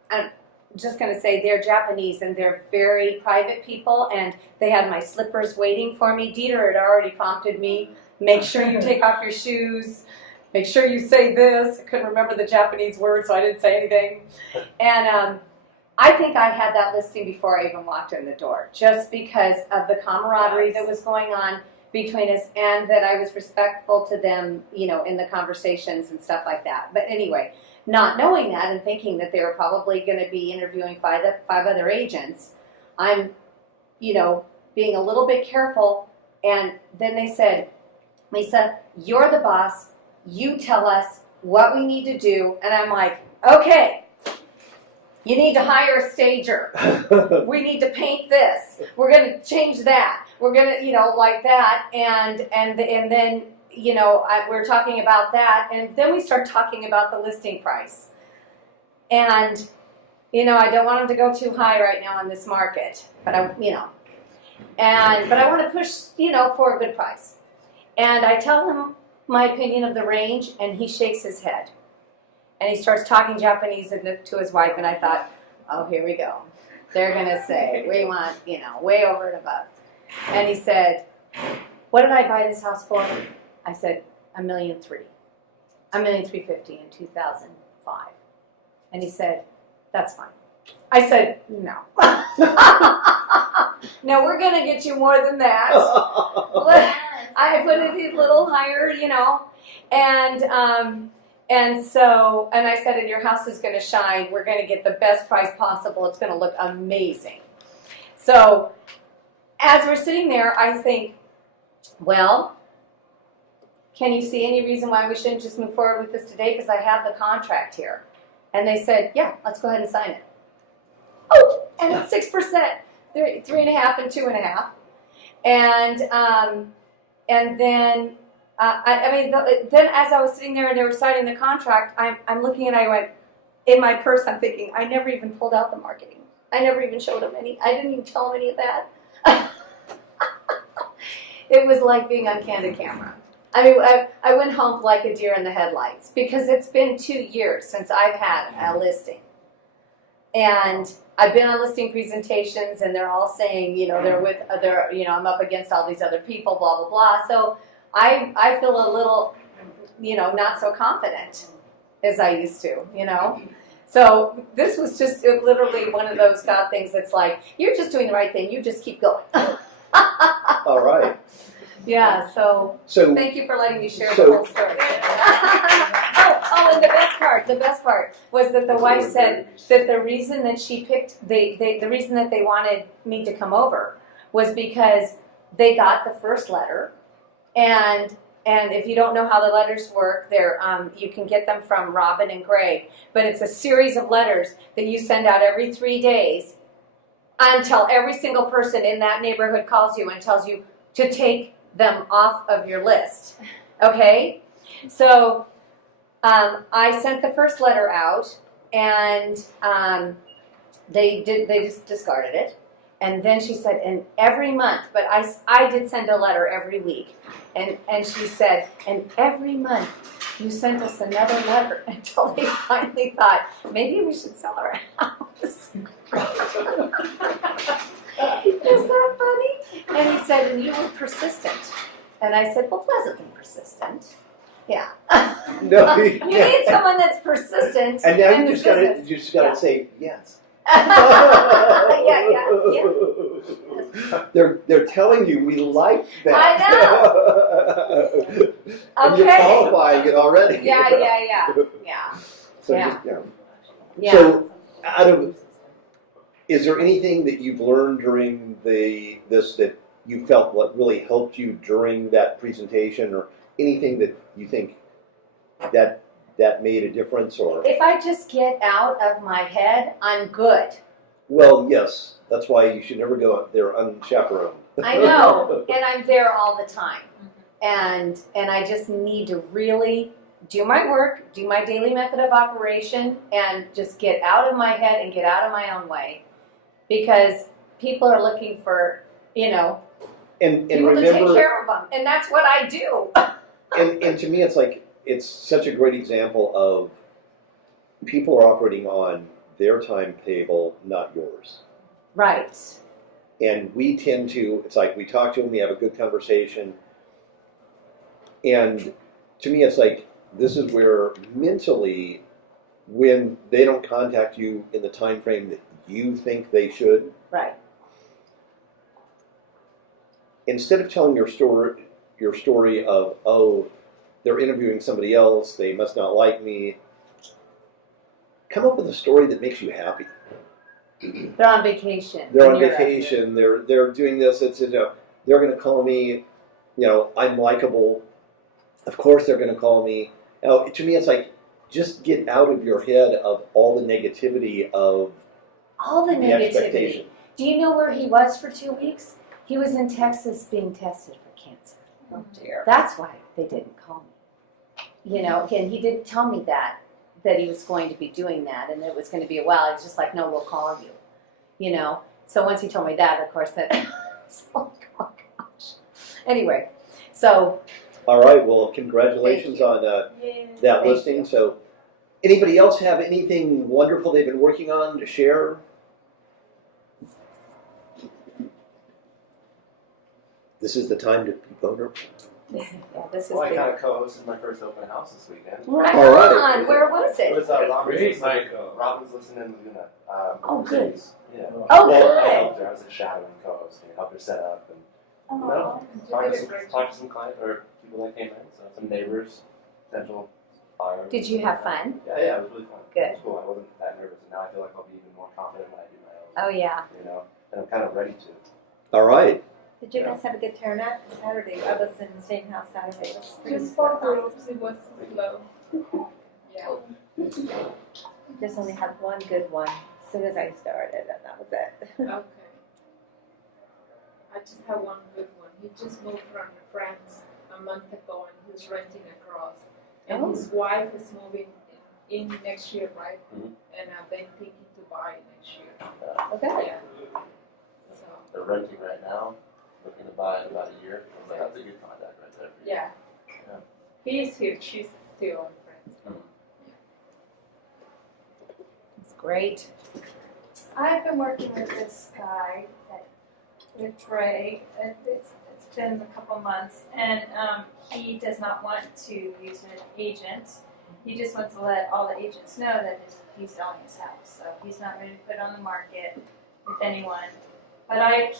I'm just going to say they're Japanese, and they're very private people, and they had my slippers waiting for me. Dieter had already prompted me, make sure you take off your shoes, make sure you say this. I couldn't remember the Japanese word, so I didn't say anything. And I think I had that listing before I even walked in the door, just because of the camaraderie that was going on between us, and that I was respectful to them, in the conversations and stuff like that. But anyway, not knowing that and thinking that they were probably going to be interviewing five other agents, I'm, being a little bit careful. And then they said, Lisa, you're the boss. You tell us what we need to do. And I'm like, okay. You need to hire a stager. We need to paint this. We're going to change that. We're going to, like that. And then, we're talking about that. And then we start talking about the listing price. And, I don't want them to go too high right now in this market. But I want to push, for a good price. And I tell him my opinion of the range, and he shakes his head. And he starts talking Japanese to his wife, and I thought, oh, here we go. They're going to say, we want, way over and above. And he said, what did I buy this house for? I said, $1.3 million. $1.35 million in 2005. And he said, that's fine. I said, no. No, we're going to get you more than that. I put it a little higher, And I said, and your house is going to shine. We're going to get the best price possible. It's going to look amazing. So as we're sitting there, I think, well, can you see any reason why we shouldn't just move forward with this today? Because I have the contract here. And they said, yeah, let's go ahead and sign it. Oh, and it's 6%. 3.5 and 2.5. And then, then as I was sitting there and they were signing the contract, I'm looking and I went, in my purse, I'm thinking, I never even pulled out the marketing. I never even showed them any. I didn't even tell them any of that. It was like being on candid camera. I went home like a deer in the headlights because it's been 2 years since I've had a listing. And I've been on listing presentations and they're all saying, they're with other, I'm up against all these other people, blah, blah, blah. So I feel a little, not so confident as I used to, So this was just literally one of those God things that's like, you're just doing the right thing. You just keep going. All right. Yeah, so So thank you for letting me share the whole story. And the best part was that the wife said that the reason that she picked, the reason that they wanted me to come over was because they got the first letter, and if you don't know how the letters work, you can get them from Robin and Greg, but it's a series of letters that you send out every 3 days until every single person in that neighborhood calls you and tells you to take them off of your list. Okay? So I sent the first letter out, and they just discarded it. And then she said, and every month, but I did send a letter every week. And she said, and every month you sent us another letter until they finally thought, maybe we should sell our house. Is that funny? And he said, and you were persistent. And I said, well, pleasantly persistent. Yeah. No, You need someone that's persistent. And now in you this just business. gotta Yeah. say yes. Yeah. They're telling you we like that. I know. And you're Okay. qualifying it already. Yeah. So Yeah. just, yeah. Yeah. So is there anything that you've learned during this that you felt what really helped you during that presentation, or anything that you think that made a difference, or? If I just get out of my head, I'm good. Well, yes, that's why you should never go out there unchaperoned. I know, and I'm there all the time. And I just need to really do my work, do my daily method of operation, and just get out of my head and get out of my own way. Because people are looking for, And people to take remember, care of them. And that's what I do. and to me, it's such a great example of people are operating on their timetable, not yours. Right. And we tend to, it's like we talk to them, we have a good conversation. And to me, it's like, this is where mentally, when they don't contact you in the time frame that you think they should, Right. instead of telling your story of, oh, they're interviewing somebody else, they must not like me, come up with a story that makes you happy. They're on vacation. They're on in Europe. vacation. They're doing this. It's they're going to call me. I'm likable. Of course, they're going to call me. To me, it's like, just get out of your head of all the negativity of All the the negativity. expectation. Do you know where he was for 2 weeks? He was in Texas being tested for cancer. Oh dear. That's why they didn't call me. And he didn't tell me that he was going to be doing that and it was going to be a while. He was just like, no, we'll call you. So once he told me that, of course, that oh gosh. Anyway, so All right. Well, congratulations Thank on that Thank listing. you. So, anybody else have anything wonderful they've been working on to share? This is the time to be vulnerable. this is Well, I the kind of co-hosted my first open house this weekend. right All right. on. Where was It it? was Robin's Great, listening. Michael. Robin's listening in Laguna. Oh, good. Yeah. Oh, Well, I good. helped her. I was a shadowing co-hosting, helped her set up, and talked to some clients or people that came in, so some neighbors, potential buyers. Did you have fun? Yeah, it was really fun. Good. It was cool. I wasn't that nervous, and now I feel like I'll be even more confident when I do my own. Oh yeah. And I'm kind of ready to. All right. Did you guys have a good turnout? Saturday, I was in the same house Saturday. It was pretty Just 4 nice. groups, it was slow. Yeah. Just only had one good one as soon as I started, and that was it. Okay. I just have one good one. He just moved from France a month ago and he's renting across. And Oh. his wife is moving in next year, right? Mhm. And they're thinking to buy next year. Okay. Yeah. So, They're renting right now, looking to buy in about a year. So that's a good contact right there. For you. yeah. Yeah. He is here, she's still in France. It's great. I've been working with this guy with Ray. It's been a couple months, and he does not want to use an agent. He just wants to let all the agents know that he's selling his house. So he's not ready to put it on the market with anyone. But I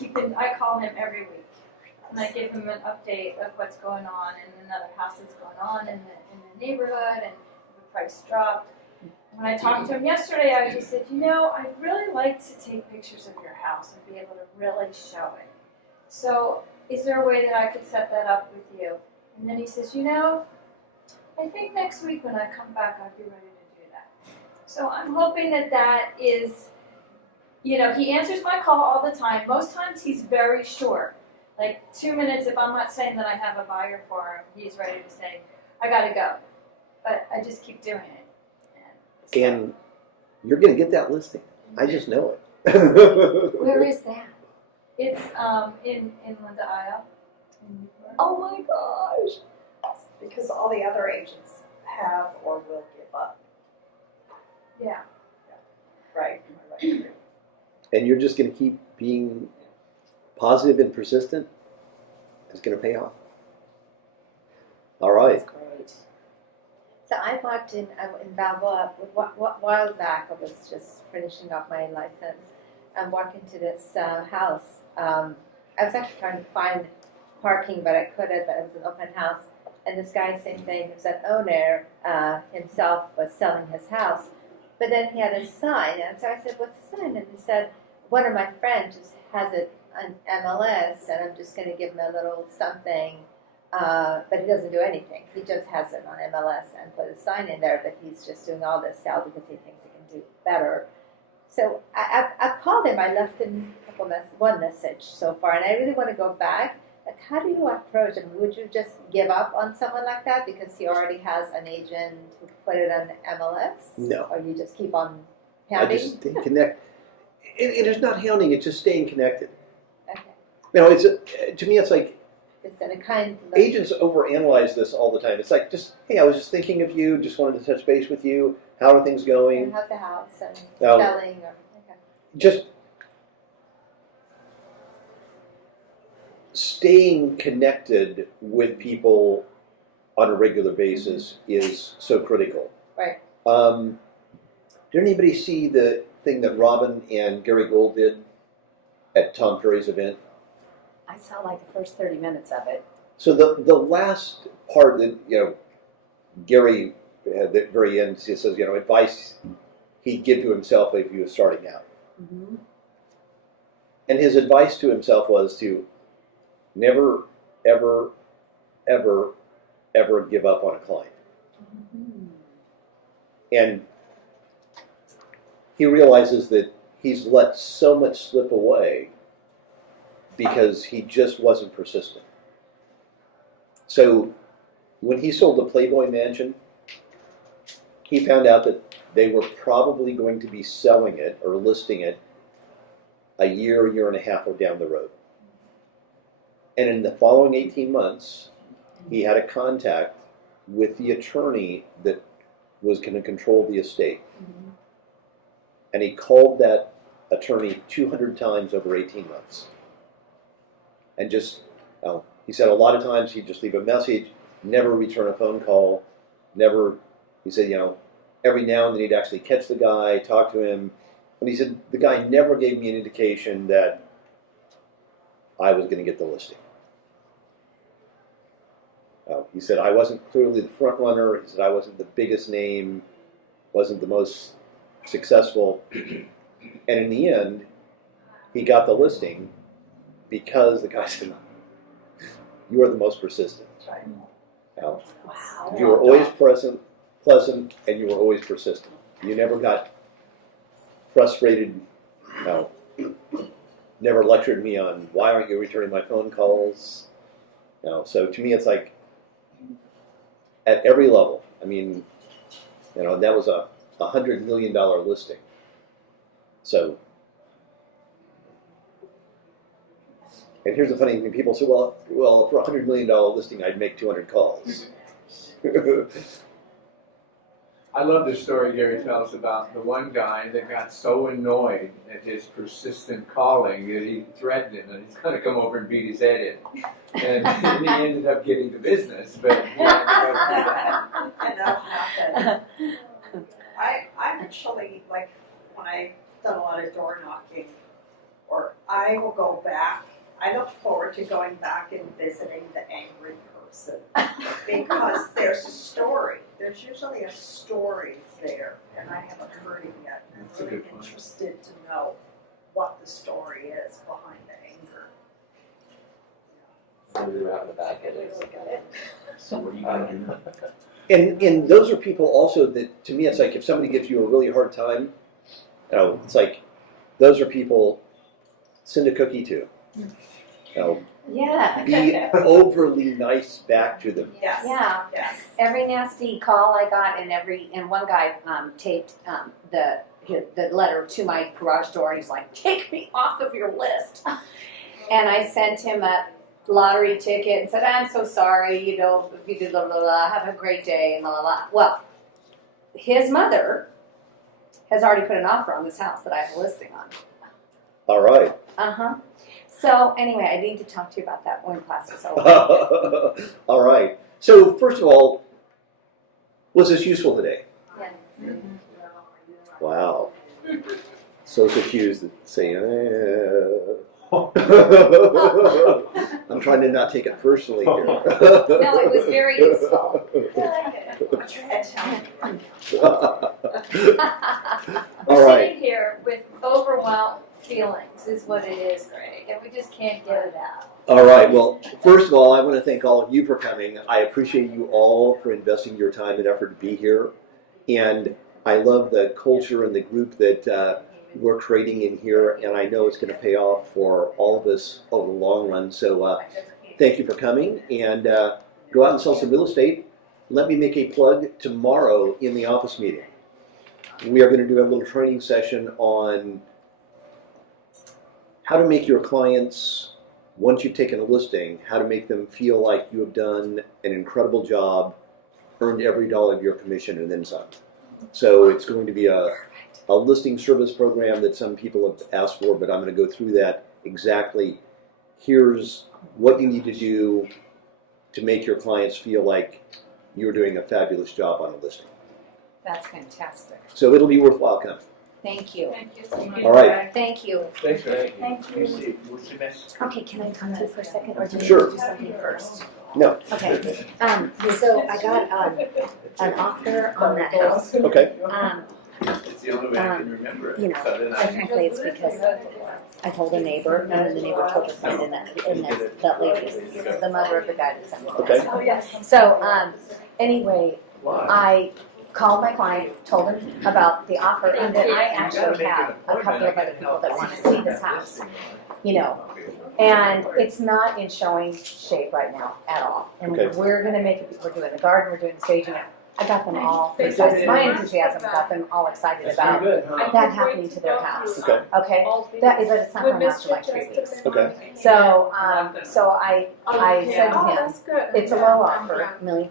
call him every week, and I give him an update of what's going on and another house that's going on in the neighborhood, and if the price dropped. When I talked to him yesterday, I just said, I'd really like to take pictures of your house and be able to really show it. So is there a way that I could set that up with you? And then he says, I think next week when I come back, I'd be ready to do that. So I'm hoping that is, he answers my call all the time. Most times he's very short. Like 2 minutes, if I'm not saying that I have a buyer for him, he's ready to say, I gotta go. But I just keep doing it. And you're going to get that listing. I just know it. Where is that? It's in Linda Isle. Oh my gosh. Because all the other agents have or will give up, Yeah. right? Am I right? And you're just going to keep being positive and persistent. It's going to pay off. All right. That's great. So I walked in Balboa while back. I was just finishing off my license. I'm walking to this house. I was actually trying to find parking, but I couldn't. But it was an open house, and this guy, same thing, who's an owner himself, was selling his house. But then he had a sign, and so I said, "What's the sign?" And he said, "One of my friends just has it on MLS, and I'm just going to give him a little something." But he doesn't do anything. He just has it on MLS and put a sign in there, but he's just doing all this sale because he thinks he can do better. So I called him. I left him one message so far, and I really want to go back. Like, how do you approach him? Would you just give up on someone like that because he already has an agent who put it on MLS? No. Or you just keep on I hounding? just stay connected. It's not hounding, it's just staying connected. Okay. You know, to me, it's like Just in a kind of... agents overanalyze this all the time. It's like, just, hey, I was just thinking of you, just wanted to touch base with you. How are things going? And how's the house and Now- selling? Or, okay. Just staying connected with people on a regular basis is so critical. Right. Did anybody see the thing that Robin and Gary Gold did at Tom Ferry's event? I saw like the first 30 minutes of it. So the last part that, Gary at the very end, he says, advice he'd give to himself if he was starting out. Mm-hmm. And his advice to himself was to never, ever, ever, ever give up on a client. Mm-hmm. And he realizes that he's let so much slip away because he just wasn't persistent. So when he sold the Playboy Mansion, he found out that they were probably going to be selling it or listing it a year and a half down the road. And in the following 18 months, he had a contact with the attorney that was going to control the estate. Mm-hmm. And he called that attorney 200 times over 18 months. And just, he said a lot of times he'd just leave a message, never return a phone call, never, he said, every now and then he'd actually catch the guy, talk to him. And he said, the guy never gave me an indication that I was going to get the listing. He said, I wasn't clearly the front runner. He said, I wasn't the biggest name, wasn't the most successful. And in the end, he got the listing because the guy said, you are the most persistent. Wow. You were always pleasant, and you were always persistent. You never got frustrated. Never lectured me on why aren't you returning my phone calls. So to me, it's like at every level. I mean, that was a $100 million listing. So, and here's the funny thing: people say, "Well, for a $100 million listing, I'd make 200 calls." I love the story Gary tells about the one guy that got so annoyed at his persistent calling that he threatened him that he's going to come over and beat his head in. And he ended up getting the business, but he ended up doing that. And that happened. I actually, like, when I've done a lot of door knocking, or I will go back, I look forward to going back and visiting the angry person because there's a story. There's usually a story there, and I haven't heard it yet. And That's a I'm really good point. interested to know what the story is behind the anger. So we were having a bad day. So what are you going to do? And those are people also that, to me, it's like if somebody gives you a really hard time, it's like those are people. Send a cookie to. Yeah. Be overly nice back to them. Yes. Yeah. Yes. Every nasty call I got, and one guy taped the letter to my garage door. And he's like, "Take me off of your list." And I sent him a lottery ticket and said, "I'm so sorry. If you did blah blah blah, have a great day and blah blah blah." Well, his mother has already put an offer on this house that I have a listing on. All right. So anyway, I need to talk to you about that when class is over. All right. So first of all, Was this useful today? Yes. Wow. Social cues that say, I'm trying to not take it personally here. No, it was very useful. All We're right. sitting here with overwhelmed feelings is what it is, Greg, and we just can't get it out. All right. Well, first of all, I want to thank all of you for coming. I appreciate you all for investing your time and effort to be here. And I love the culture and the group that we're creating in here. And I know it's going to pay off for all of us over the long run. So thank you for coming. And go out and sell some real estate. Let me make a plug tomorrow in the office meeting. We are going to do a little training session on how to make your clients, once you've taken a listing, how to make them feel like you have done an incredible job, earned every dollar of your commission, and then some. So it's going to be a listing service program that some people have asked for, but I'm going to go through that exactly. Here's what you need to do to make your clients feel like you're doing a fabulous job on a listing. That's fantastic. So it'll be worthwhile coming. Thank you. Thank you. All right. Thank you. Thanks, Ray. Thank you. Okay, can I come to for a second, or do you Sure. do something first? No. Okay. So I got an offer on that house. Okay. It's the only way I can remember it. You know, So then quite frankly, it's because I told a neighbor, and the neighbor told her friend, and that lady is the mother of the guy that sent me. Okay. Oh, yes. So anyway, Why? I called my client, told him about the offer, and then I actually have a couple of other people that want to see this house, you know. And it's not in showing shape right now at all. And Okay. we're gonna make it, we're doing the garden, we're doing staging. I got them all, besides my enthusiasm, got them all excited That's pretty about good, huh? that happening to their house. Okay. Okay, that is, but it's not gonna last for like 3 weeks. Okay. So, so I said to him, it's a low offer, $1.3 million.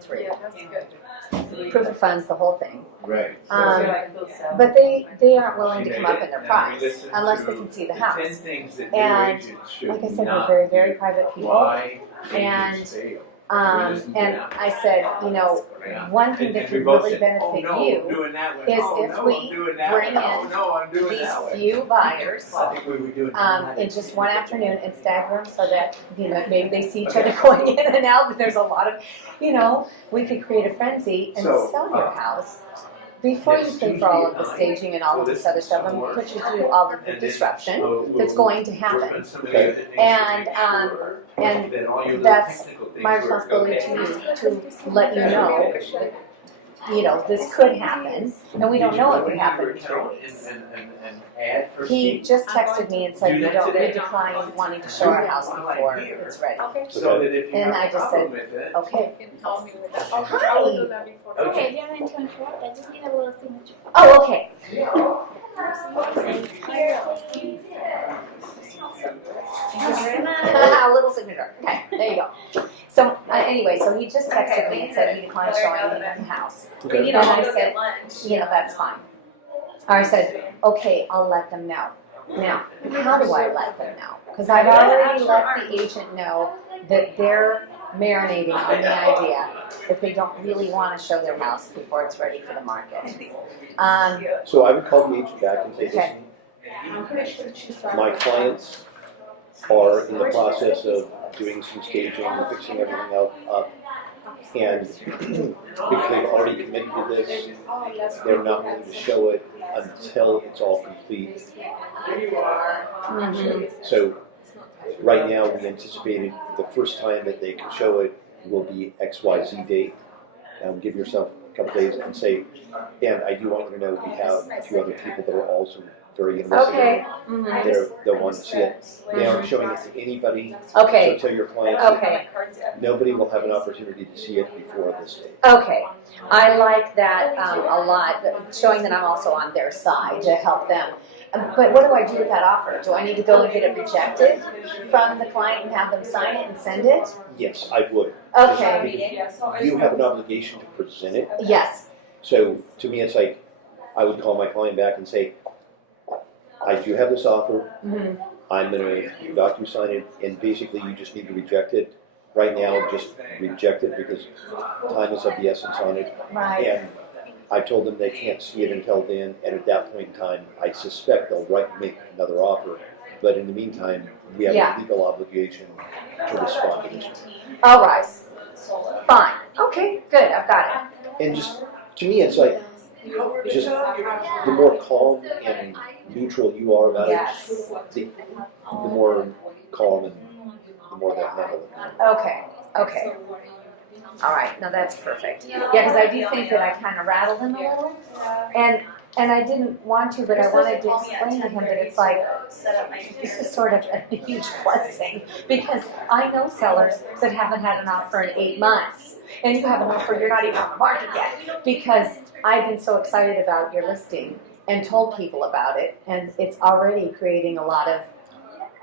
Proof of funds, the whole thing. Right. But they aren't willing to come up in their price unless they can see the house. And like I said, we're very, very private people. Why? And I said, you know, one thing that could really benefit you is if we bring in these few buyers in just one afternoon and stagger them so that, you know, maybe they see each other going in and out, but there's a lot of, you know, we could create a frenzy and sell your house before you pay for all of the staging and all of this other stuff, and put you through all of the disruption that's going to happen. And that's my responsibility to you, to let you know that, you know, this could happen, and we don't know it would happen in 3 weeks. He just texted me and said, you don't decline wanting to show our house before it's ready. So that if you And have I a just problem said, with it, okay. Oh, hi. Okay, you don't need to interrupt. I just need a little signature. Oh, okay. A little signature. Okay, there you go. So anyway, so he just texted me and said he declined showing me the house. Okay. We need to all And I go said, get lunch. You know, that's fine. Or I said, okay, I'll let them know. Now, how do I let them know? Because I've already let the agent know that they're marinating on the idea that they don't really want to show their house before it's ready for the market. So I would call the agent back and say, Okay. listen, my clients are in the process of doing some staging, fixing everything up, and because they've already committed to this, they're not willing to show it until it's all complete. So right now, we anticipated the first time that they can show it will be XYZ date. Give yourself a couple days and say, and I do want you to know we have a few other people that are also very interested in Okay. it. They'll want to see it. They aren't showing it to anybody. Okay. So tell your clients Okay. nobody will have an opportunity to see it before this date. Okay. I like that a lot, showing that I'm also on their side to help them. But what do I do with that offer? Do I need to go and get it rejected from the client and have them sign it and send it? Yes, I would. Okay. You have an obligation to present it. Yes. So to me, it's like I would call my client back and say, I do have this offer. Mhm. I'm going to docu-sign it, and basically you just need to reject it. right now just reject it because time is of the essence on it. Right. And I told them they can't see it until then, and at that point in time, I suspect they'll make another offer. But in the meantime, we have Yeah. a legal obligation to respond to this one. All right. Fine. Okay, good. I've got And just, to me, it's like, just the more calm and neutral you are it. about Yes. it, the more calm and the more they'll handle it. Okay. Okay. All right. No, that's perfect. Yeah, because I do think that I kind of rattled him a little, and I didn't want to, but I wanted to explain to him that it's like this is sort of a huge blessing because I know sellers that haven't had an offer in 8 months, and you have an offer you're not even on the market yet because I've been so excited about your listing and told people about it, and it's already creating a lot of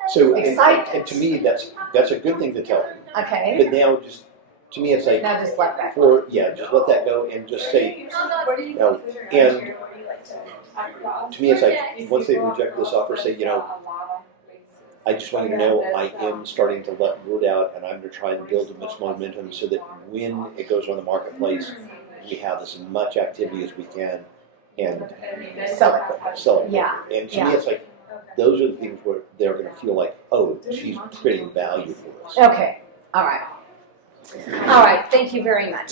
So, excitement. and to me, that's a good thing to tell them. Okay. But now, just to me, it's like, Now just let that. just let that go and just say, Where do you No, go for and- your where do you like to? to me, it's like, once they reject this offer, say, I just want you to know I am starting to let word out, and I'm going to try and build this momentum so that when it goes on the marketplace, we have as much activity as we can and Sell it. sell it. Yeah, And to yeah. me, it's like, those are the things where they're going to feel like, oh, she's creating value for us. Okay. All right. All right. Thank you very much.